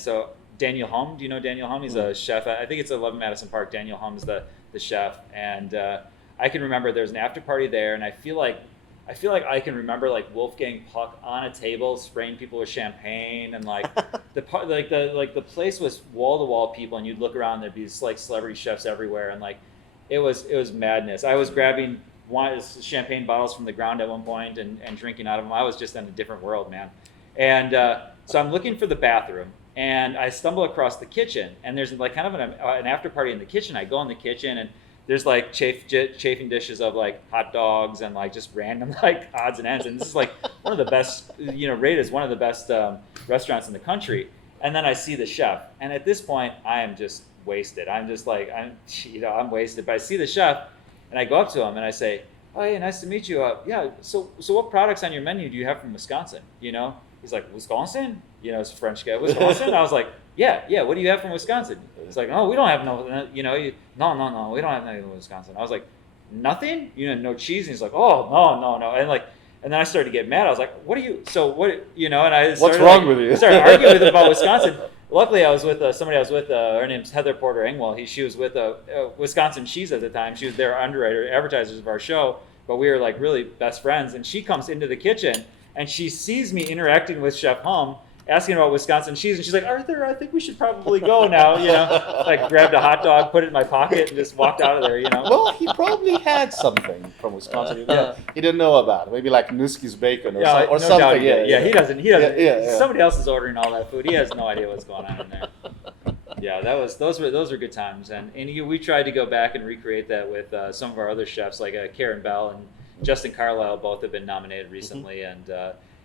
so Daniel Hum, do you know Daniel Hum? He's a chef. I think it's 11 Madison Park. Daniel Hum's the chef. And I can remember there's an after party there, and I feel like I can remember like Wolfgang Puck on a table spraying people with champagne, and like the place was wall to wall people, and you'd look around, there'd be like celebrity chefs everywhere, and like it was madness. I was grabbing champagne bottles from the ground at one point and drinking out of them. I was just in a different world, man. And so I'm looking for the bathroom, and I stumble across the kitchen, and there's like kind of an after party in the kitchen. I go in the kitchen, and there's like chafing dishes of like hot dogs and like just random like odds and ends. And this is like one of the best, rated as one of the best restaurants in the country. And then I see the chef, and at this point I am just wasted. I'm just like I'm wasted. But I see the chef, and I go up to him and I say, "Oh, hey, nice to meet you. So what products on your menu do you have from Wisconsin?" He's like, "Wisconsin?" It's a French guy. "Wisconsin?" I was like, "Yeah. What do you have from Wisconsin?" It's like, "Oh, we don't have no. No, we don't have anything from Wisconsin." I was like, "Nothing? No cheese?" And he's like, "Oh, no." And then I started to get mad. I was like, "What are you? So what? And I started, what's wrong with you? Started arguing with him about Wisconsin. Luckily, I was with somebody. I was with. Her name's Heather Porter Engwell. She was with Wisconsin Cheese at the time. She was their underwriter, advertisers of our show. But we were like really best friends. And she comes into the kitchen and she sees me interacting with Chef Hum, asking about Wisconsin cheese, and she's like, "Arthur, I think we should probably go now." Like grabbed a hot dog, put it in my pocket, and just walked out of there. Well, he probably had something from Wisconsin. He didn't know about it. Maybe like Nuski's bacon or something. Doubt, yeah. He doesn't. Yeah. Somebody else is ordering all that food. He has no idea what's going on in there. Yeah, those were good times, and we tried to go back and recreate that with some of our other chefs, like Karen Bell and Justin Carlisle. Both have been nominated recently, and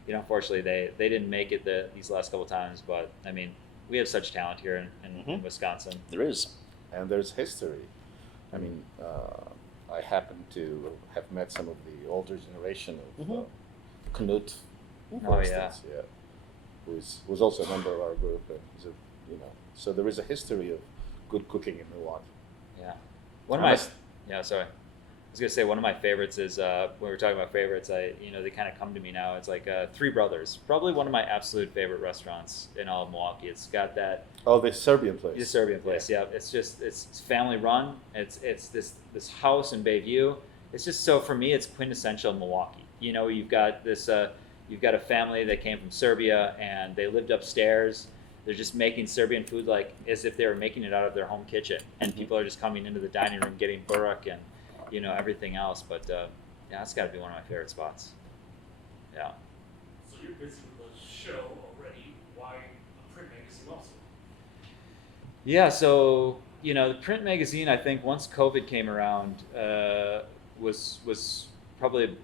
unfortunately they didn't make it these last couple times. But I mean, we have such talent here in Wisconsin. There is, and there's history. I mean, I happen to have met some of the older generation of Knut, for instance, who's also a member of our group, and so there is a history of good cooking in Milwaukee. Yeah, one of my favorites is when we were talking about favorites. They kind of come to me now. It's like Three Brothers, probably one of my absolute favorite restaurants in all of Milwaukee. It's got that. Oh, the Serbian place. The Serbian place, yeah. It's family run. It's this house in Bayview. It's just so for me, it's quintessential Milwaukee. You've got this. You've got a family that came from Serbia and they lived upstairs. They're just making Serbian food like as if they were making it out of their home kitchen, and people are just coming into the dining room getting burek and everything else. But that's got to be one of my favorite spots. Yeah. So you're busy with the show already. Why a print magazine also? Yeah. So the print magazine, I think once COVID came around, was probably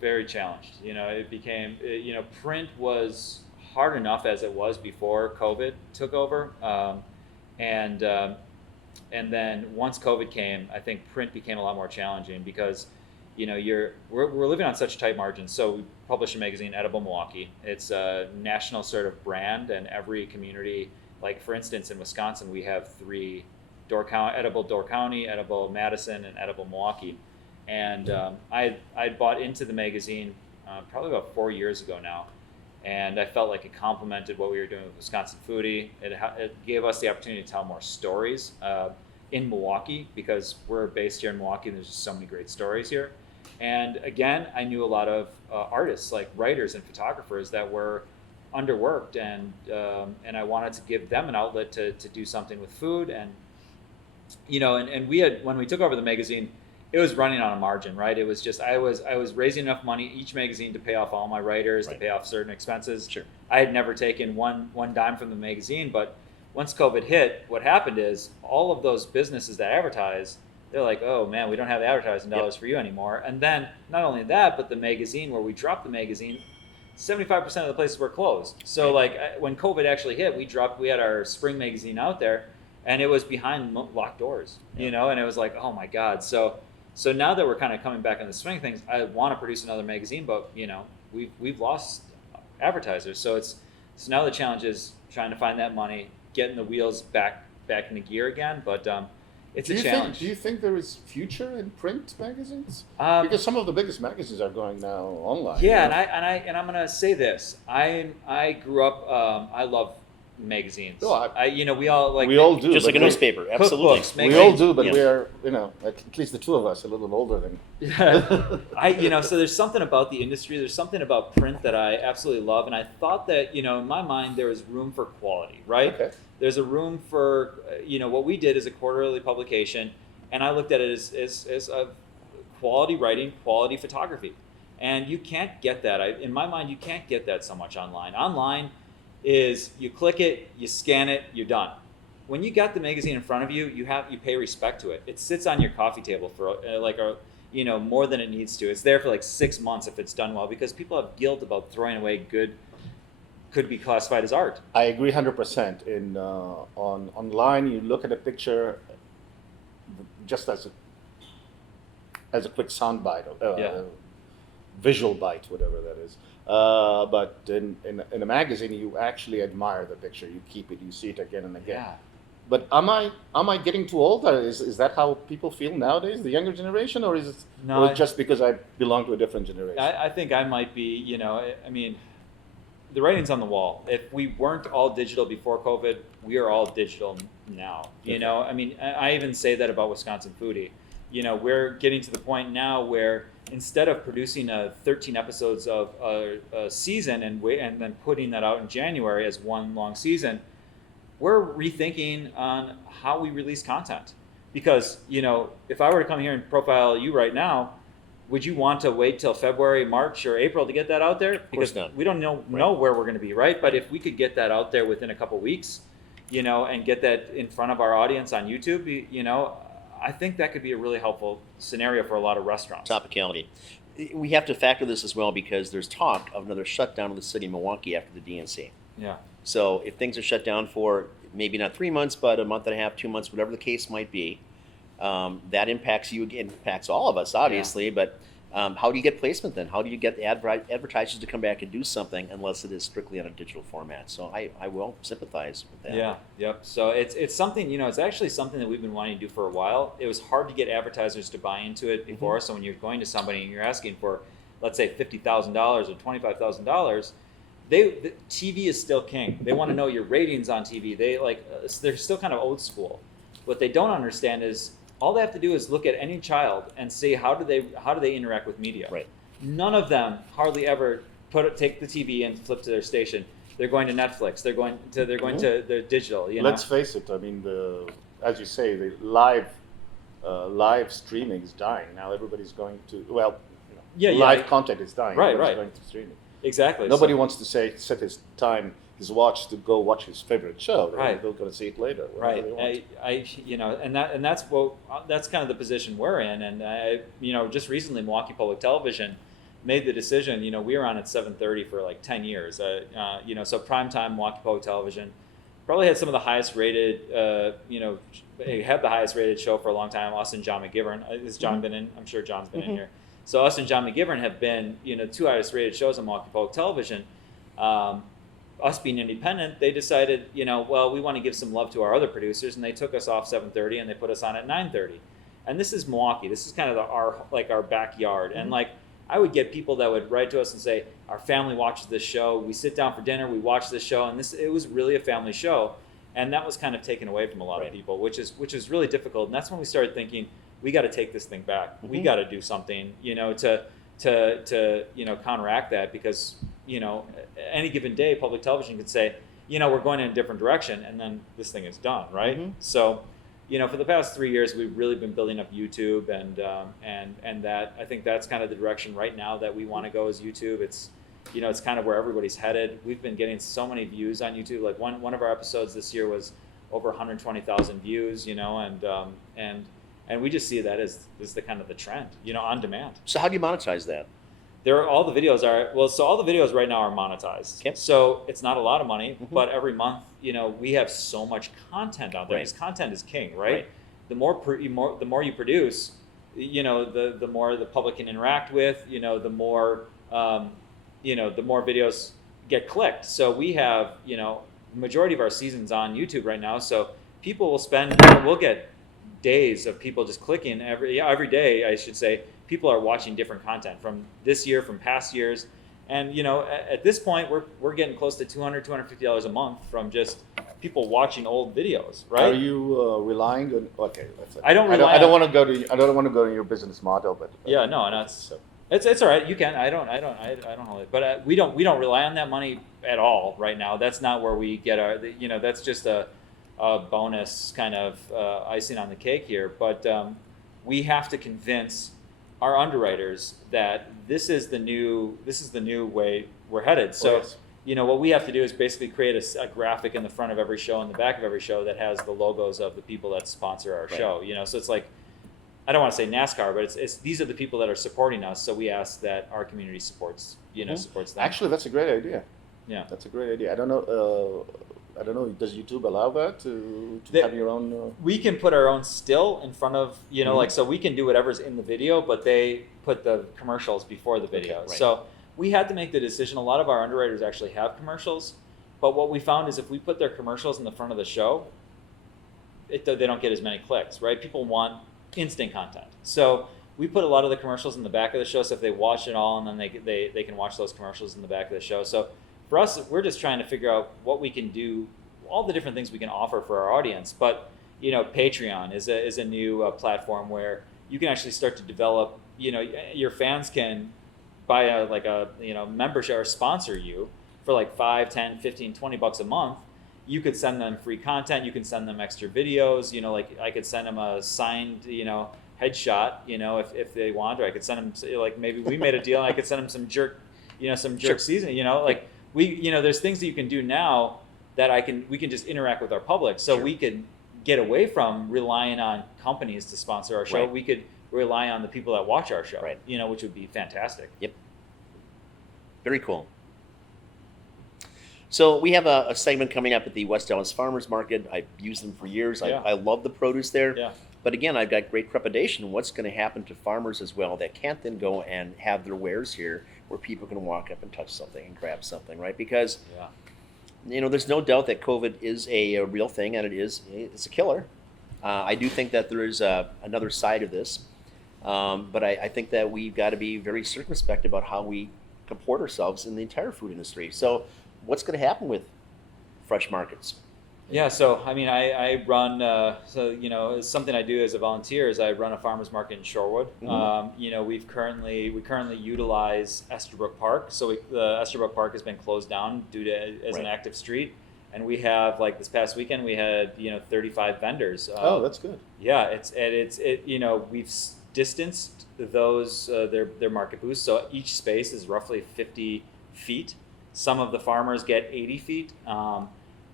very challenged. It became print was hard enough as it was before COVID took over, and then once COVID came, I think print became a lot more challenging because we're living on such tight margins. So we publish a magazine, Edible Milwaukee. It's a national sort of brand, and every community, like for instance in Wisconsin, we have 3: Edible Door County, Edible Madison, and Edible Milwaukee. And I bought into the magazine probably about 4 years ago now. and I felt like it complemented what we were doing with Wisconsin Foodie. It gave us the opportunity to tell more stories in Milwaukee, because we're based here in Milwaukee and there's just so many great stories here. And again, I knew a lot of artists, like writers and photographers, that were underworked, and I wanted to give them an outlet to do something with food. And and we had, when we took over the magazine, it was running on a margin, right? It was just I was raising enough money each magazine to pay off all my writers, to pay off certain expenses. Sure. I had never taken one dime from the magazine, but once COVID hit, what happened is all of those businesses that advertise, they're like, oh man, we don't have advertising dollars for you anymore. And then not only that, but the magazine, where we dropped the magazine, 75% of the places were closed. So when COVID actually hit, we had our spring magazine out there, and it was behind locked doors, and it was like, oh my God. So now that we're kind of coming back on the swing of things, I want to produce another magazine, but we've lost advertisers. So now the challenge is trying to find that money, getting the wheels back into gear again. But it's a challenge. Do you think there is future in print magazines? Because some of the biggest magazines are going now online. Yeah, and I'm gonna say this. I grew up. I love magazines. Oh, we all like. We all do. Just like a newspaper, absolutely. Cookbooks, We all do, but Yeah. we are, at least the two of us, a little older than. Yeah, so there's something about the industry. There's something about print that I absolutely love, and I thought that in my mind there was room for quality, right? Okay. There's a room for what we did is a quarterly publication, and I looked at it as a quality writing, quality photography, and you can't get that. In my mind, you can't get that so much online. Online is you click it, you scan it, you're done. When you got the magazine in front of you, you pay respect to it. It sits on your coffee table for more than it needs to. It's there for like 6 months if it's done well, because people have guilt about throwing away good, could be classified as art. I agree 100%. Online, you look at a picture just as a quick sound bite, visual bite, whatever that is. But in a magazine, you actually admire the picture. You keep it. You see it again and again. Yeah. But am I getting too old? Is that how people feel nowadays, the younger generation, or is it or just because I belong to a different generation? I think I might be. I mean, the writing's on the wall. If we weren't all digital before COVID, we are all digital now. I mean, I even say that about Wisconsin Foodie. We're getting to the point now where instead of producing 13 episodes of a season and then putting that out in January as one long season, we're rethinking on how we release content. Because, if I were to come here and profile you right now, would you want to wait till February, March, or April to get that out there? Because not. we don't know where we're going to be, right? But if we could get that out there within a couple weeks, and get that in front of our audience on YouTube, I think that could be a really helpful scenario for a lot of restaurants. Topicality. We have to factor this as well, because there's talk of another shutdown of the city of Milwaukee after the DNC. Yeah. So if things are shut down for maybe not 3 months, but a month and a half, 2 months, whatever the case might be, that impacts you again, impacts all of us, obviously. Yeah. But how do you get placement then? How do you get the advertisers to come back and do something unless it is strictly on a digital format? So I will sympathize with that. Yeah, yep. So it's something, it's actually something that we've been wanting to do for a while. It was hard to get advertisers to buy into it before. Mm-hmm. So when you're going to somebody and you're asking for, let's say, $50,000 or $25,000, the TV is still king. They want to know your ratings on TV. They're still kind of old school. What they don't understand is all they have to do is look at any child and see how do they interact with media. Right. None of them hardly ever take the TV and flip to their station. They're going to Netflix. They're going to their digital. Let's face it. I mean, as you say, the live streaming is dying now. Everybody's going to live content is dying. Right. Everybody's going to streaming. Exactly. Nobody wants to set his watch to go watch his favorite show. Right. They're going to see it later. Right. That's kind of the position we're in. And just recently, Milwaukee Public Television made the decision. We were on at 7:30 for like 10 years. So primetime Milwaukee Public Television probably had some of the highest rated. They had the highest rated show for a long time. Us and John McGivern. Has John been in? I'm sure John's been in here. So us and John McGivern have been, two highest rated shows on Milwaukee Public Television. Us being independent, they decided, we want to give some love to our other producers, and they took us off 7:30 and they put us on at 9:30. And this is Milwaukee. This is kind of our backyard. Mm-hmm. And I would get people that would write to us and say, our family watches this show. We sit down for dinner, we watch this show, and it was really a family show. And that was kind of taken away from a lot of people, which is really difficult. And that's when we started thinking, we got to take this thing back. Mm-hmm. We got to do something, to counteract that, because, any given day, public television could say, we're going in a different direction, and then this thing is done, right? Mm-hmm. So, for the past 3 years, we've really been building up YouTube, and that, I think that's kind of the direction right now that we want to go, is YouTube. It's kind of where everybody's headed. We've been getting so many views on YouTube. Like one of our episodes this year was over 120,000 views, and we just see that as the kind of the trend, on demand. So how do you monetize that? All the videos right now are monetized. Okay. So it's not a lot of money, mm-hmm. but every month, we have so much content out there. Because content is king, right? The more you produce, the more the public can interact with, the more the more videos get clicked. So we have, majority of our seasons on YouTube right now. So people will we'll get days of people just clicking every day, I should say. People are watching different content from this year, from past years. And, at this point, we're getting close to $200, $250 a month from just people watching old videos, right? Are you relying on? Okay, that's it. I don't want to go to your business model, but yeah, no, it's all right. You can. I don't hold it. But we don't rely on that money at all right now. That's not where we get our. That's just a bonus kind of icing on the cake here. But we have to convince our underwriters that this is the new way we're headed. So what we have to do is basically create a graphic in the front of every show and the back of every show that has the logos of the people that sponsor our show. So it's like, I don't want to say NASCAR, but it's these are the people that are supporting us. So we ask that our community supports supports them. Actually, that's a great idea. Yeah, that's a great idea. I don't know. Does YouTube allow that to have your own? We can put our own still in front of mm-hmm. So we can do whatever's in the video, but they put the commercials before the video. Okay, right. So we had to make the decision. A lot of our underwriters actually have commercials, but what we found is if we put their commercials in the front of the show, they don't get as many clicks, right? People want instant content. So we put a lot of the commercials in the back of the show, so if they watch it all, and then they can watch those commercials in the back of the show. So for us, we're just trying to figure out what we can do, all the different things we can offer for our audience. But Patreon is a new platform where you can actually start to develop. Your fans can buy a membership or sponsor you for like $5, $10, $15, $20 a month. You could send them free content. You can send them extra videos. Like I could send them a signed headshot. If they want, or I could send them maybe we made a deal and I could send them some jerk season. There's things that you can do now that we can just interact with our public. So we could get away from relying on companies to sponsor our show. Right. We could rely on the people that watch our show, right. Which would be fantastic. Yep. Very cool. So we have a segment coming up at the West Dallas Farmers Market. I've used them for years. Yeah. I love the produce there. Yeah. But again, I've got great trepidation. What's going to happen to farmers as well that can't then go and have their wares here where people can walk up and touch something and grab something, right? Because, there's no doubt that COVID is a real thing, and it's a killer. I do think that there is another side of this. But I think that we've got to be very circumspect about how we comport ourselves in the entire food industry. So what's going to happen with fresh markets? Yeah, so I run. It's something I do as a volunteer is I run a farmers market in Shorewood. Mm-hmm. We currently utilize Esterbrook Park. So the Esterbrook Park has been closed down due to as an active street, and we have this past weekend we had 35 vendors. Oh, that's good. Yeah, we've distanced those their market booths. So each space is roughly 50 feet. Some of the farmers get 80 feet.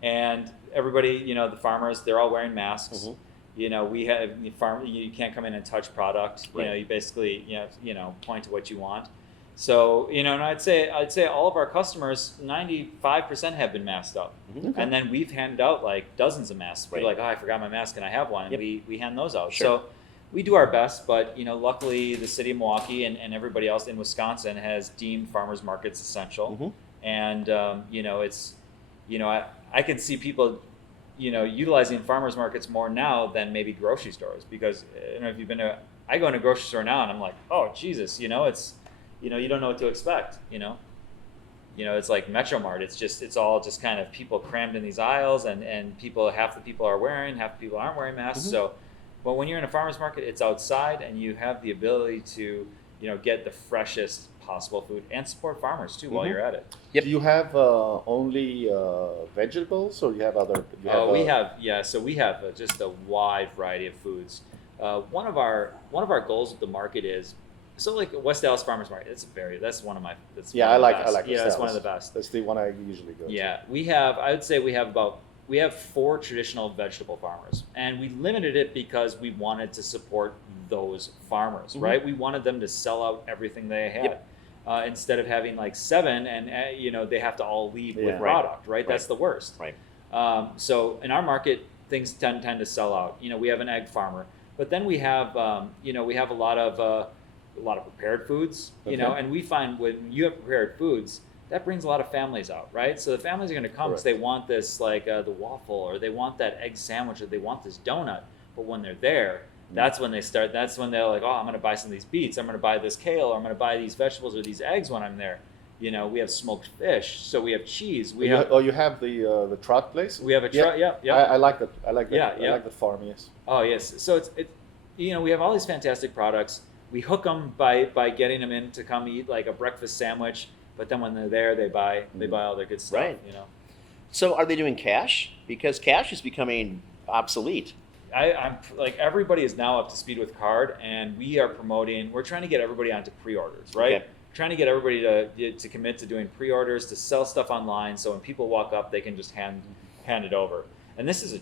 And everybody, the farmers, they're all wearing masks. Mm-hmm. We have you can't come in and touch product. Right. You basically, point to what you want. So, and I'd say all of our customers, 95% have been masked up. Mm-hmm. Okay. And then we've handed out dozens of masks. Right. We're like, I forgot my mask and I have one. And we hand those out. Sure. So we do our best, but, luckily the city of Milwaukee and everybody else in Wisconsin has deemed farmers markets essential. Mm-hmm. And, I can see people, utilizing farmers markets more now than maybe grocery stores, because if you've been I go in a grocery store now and I'm like, oh Jesus, it's you don't know what to expect. It's like Metro Mart. It's all just kind of people crammed in these aisles, and half the people are wearing, half the people aren't wearing masks. Mm-hmm. So, but when you're in a farmer's market, it's outside, and you have the ability to, get the freshest possible food and support farmers too while Mhm. you're at it. Yep. Do you have only vegetables, or you have other? We have just a wide variety of foods. One of our goals with the market is, so like West Dallas Farmers Market. That's one of my. Yeah, one I of the like. best. I like. Yeah, that's one of the Dallas. best. That's the one I usually go to. Yeah, I would say we have 4 traditional vegetable farmers, and we limited it because we wanted to support those farmers, right? We wanted them to sell out everything they had. Yep. Instead of having like 7 and they have to all leave with Yeah. product, right? That's the worst. Right. So in our market, things tend to sell out. We have an egg farmer, but then we have we have a lot of prepared foods, Okay. and we find when you have prepared foods, that brings a lot of families out, right? So the families are going to come because they want this like the waffle, or they want that egg sandwich, or they want this donut. But when they're there, that's when they start. That's when they're like, oh, I'm going to buy some of these beets. I'm going to buy this kale, or I'm going to buy these vegetables or these eggs when I'm there. We have smoked fish, so we have cheese. You have the trout place. We have a trout. Yeah. I like that. I like that. Yeah. I like the farm. Yes. Oh yes. So it's we have all these fantastic products. We hook them by getting them in to come eat like a breakfast sandwich. But then when they're there, they buy all their good stuff. Right. So are they doing cash? Because cash is becoming obsolete. I'm like, everybody is now up to speed with card, and we're trying to get everybody onto pre-orders, right? Okay. Trying to get everybody to commit to doing pre-orders, to sell stuff online, so when people walk up, they can just hand it over. And this is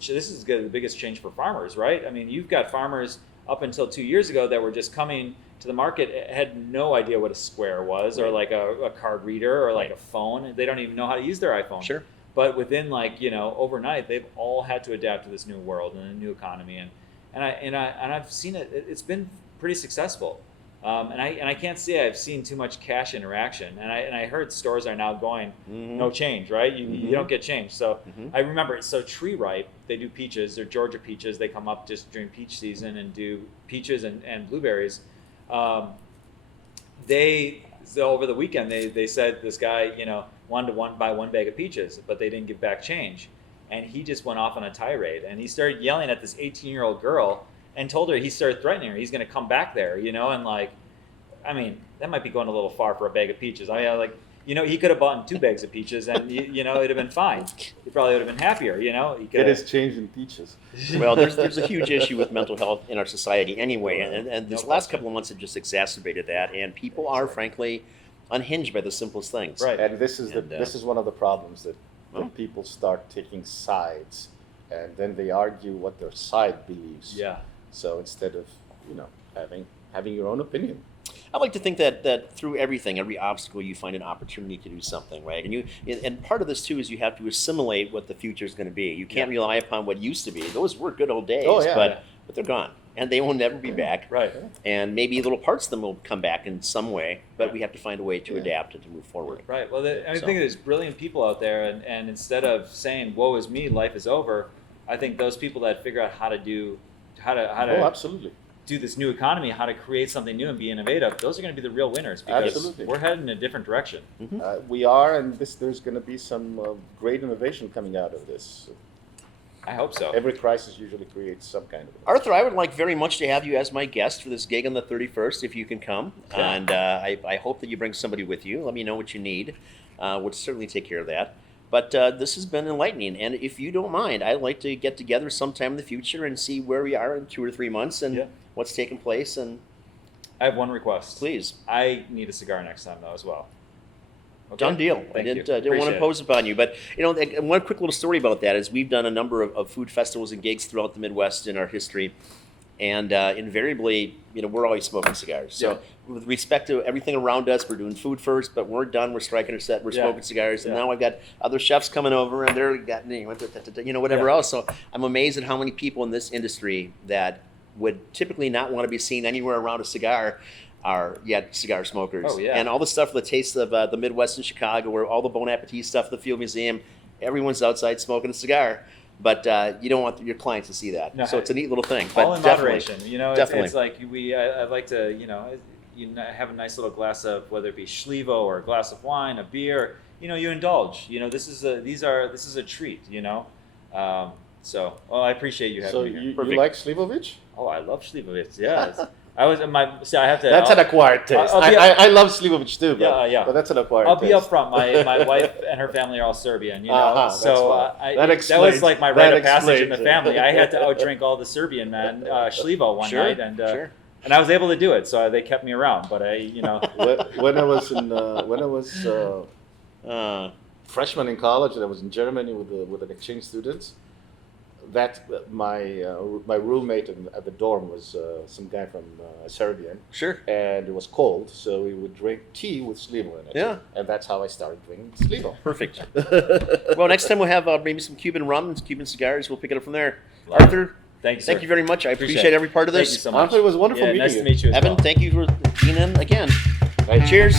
the biggest change for farmers, right? I mean, you've got farmers up until 2 years ago that were just coming to the market, had no idea what a square was, or like a card reader, or like a phone. They don't even know how to use their iPhone. Sure. But within overnight, they've all had to adapt to this new world and a new economy, and I've seen it. It's been pretty successful, and I can't say I've seen too much cash interaction. And I heard stores are now going no change, right? You don't get change. So I remember, Tree Ripe, they do peaches. They're Georgia peaches. They come up just during peach season and do peaches and blueberries. So over the weekend, they said this guy, wanted to buy 1 bag of peaches, but they didn't give back change. And he just went off on a tirade, and he started yelling at this 18-year-old girl and told her, he started threatening her. He's going to come back there, and like, I mean, that might be going a little far for a bag of peaches. He could have bought 2 bags of peaches, and it'd have been fine. He probably would have been happier, Get his change in peaches. Well, there's a huge issue with mental health in our society anyway, and this last couple of months have just exacerbated that, and people are frankly unhinged by the simplest things. Right. And this is one of the problems that people start taking sides, and then they argue what their side believes. Yeah. So instead of having your own opinion. I like to think that through every obstacle, you find an opportunity to do something, right? And part of this too is you have to assimilate what the future is going to be. You can't rely upon what used to be. Those were good old days, but they're gone, and they will never be back. Right. And maybe little parts of them will come back in some way, but we have to find a way to adapt and to move forward. Right. Well, I think there's brilliant people out there, and instead of saying "woe is me, life is over," I think those people that figure out how to absolutely. do this new economy, how to create something new and be innovative, those are going to be the real winners, because Absolutely. we're heading in a different direction. We are, and there's going to be some great innovation coming out of this. I hope so. Every crisis usually creates some kind of it. Arthur, I would like very much to have you as my guest for this gig on the 31st, if you can come. Yeah. And I hope that you bring somebody with you. Let me know what you need. We'll certainly take care of that. But this has been enlightening. And if you don't mind, I'd like to get together sometime in the future and see where we are in 2 or 3 months and what's taking place. And I have one request. please. I need a cigar next time, though, as well. Okay? Done deal. I didn't want to Appreciate impose upon you. But, one quick little story about that is we've done a number of food festivals and gigs throughout the Midwest in our history. And invariably, we're always smoking cigars. So with respect to everything around us, we're doing food first, but we're done. We're striking a set. We're smoking cigars. And now I've got other chefs coming over, and they're got whatever else. So I'm amazed at how many people in this industry that would typically not want to be seen anywhere around a cigar are yet cigar smokers. Oh, yeah. And all the stuff, the taste of the Midwest in Chicago, where all the Bon Appetit stuff, the Field Museum, everyone's outside smoking a cigar. But you don't want your clients to see that. No, so it's a neat little thing. But all in definitely, moderation. It's like I like to, have a nice little glass of, whether it be Schlivo or a glass of wine, a beer, you indulge. This is a treat. So I appreciate you having So me here. you Perfect. like Slivovich? Oh, I love Slivovitz. Yeah, I have to. That's an acquired taste. I'll be I love Slivovich too, but, Yeah. but that's an acquired I'll taste. be upfront. My wife and her family are all Serbian, That's so fine. that That was like my rite of passage in the explains it. family. I had to outdrink all the Serbian men, Schlivo one Sure, night, and sure. and I was able to do it. So they kept me around. But when I was Uh, freshman in college, and I was in Germany with an exchange student. That my roommate at the dorm was some guy from Serbia, sure. and it was cold, so we would drink tea with Slivo in it. Yeah. And that's how I started drinking Slivo. Perfect. Well, next time we'll have maybe some Cuban rum and Cuban cigars. We'll pick it up from there. Arthur, thank you, sir. thank you very much. I Appreciate appreciate it. every part of Thank this. you so much. Arthur, it was wonderful Yeah, meeting nice you. to meet you as Evan, well. thank you for being in again. Right. Cheers.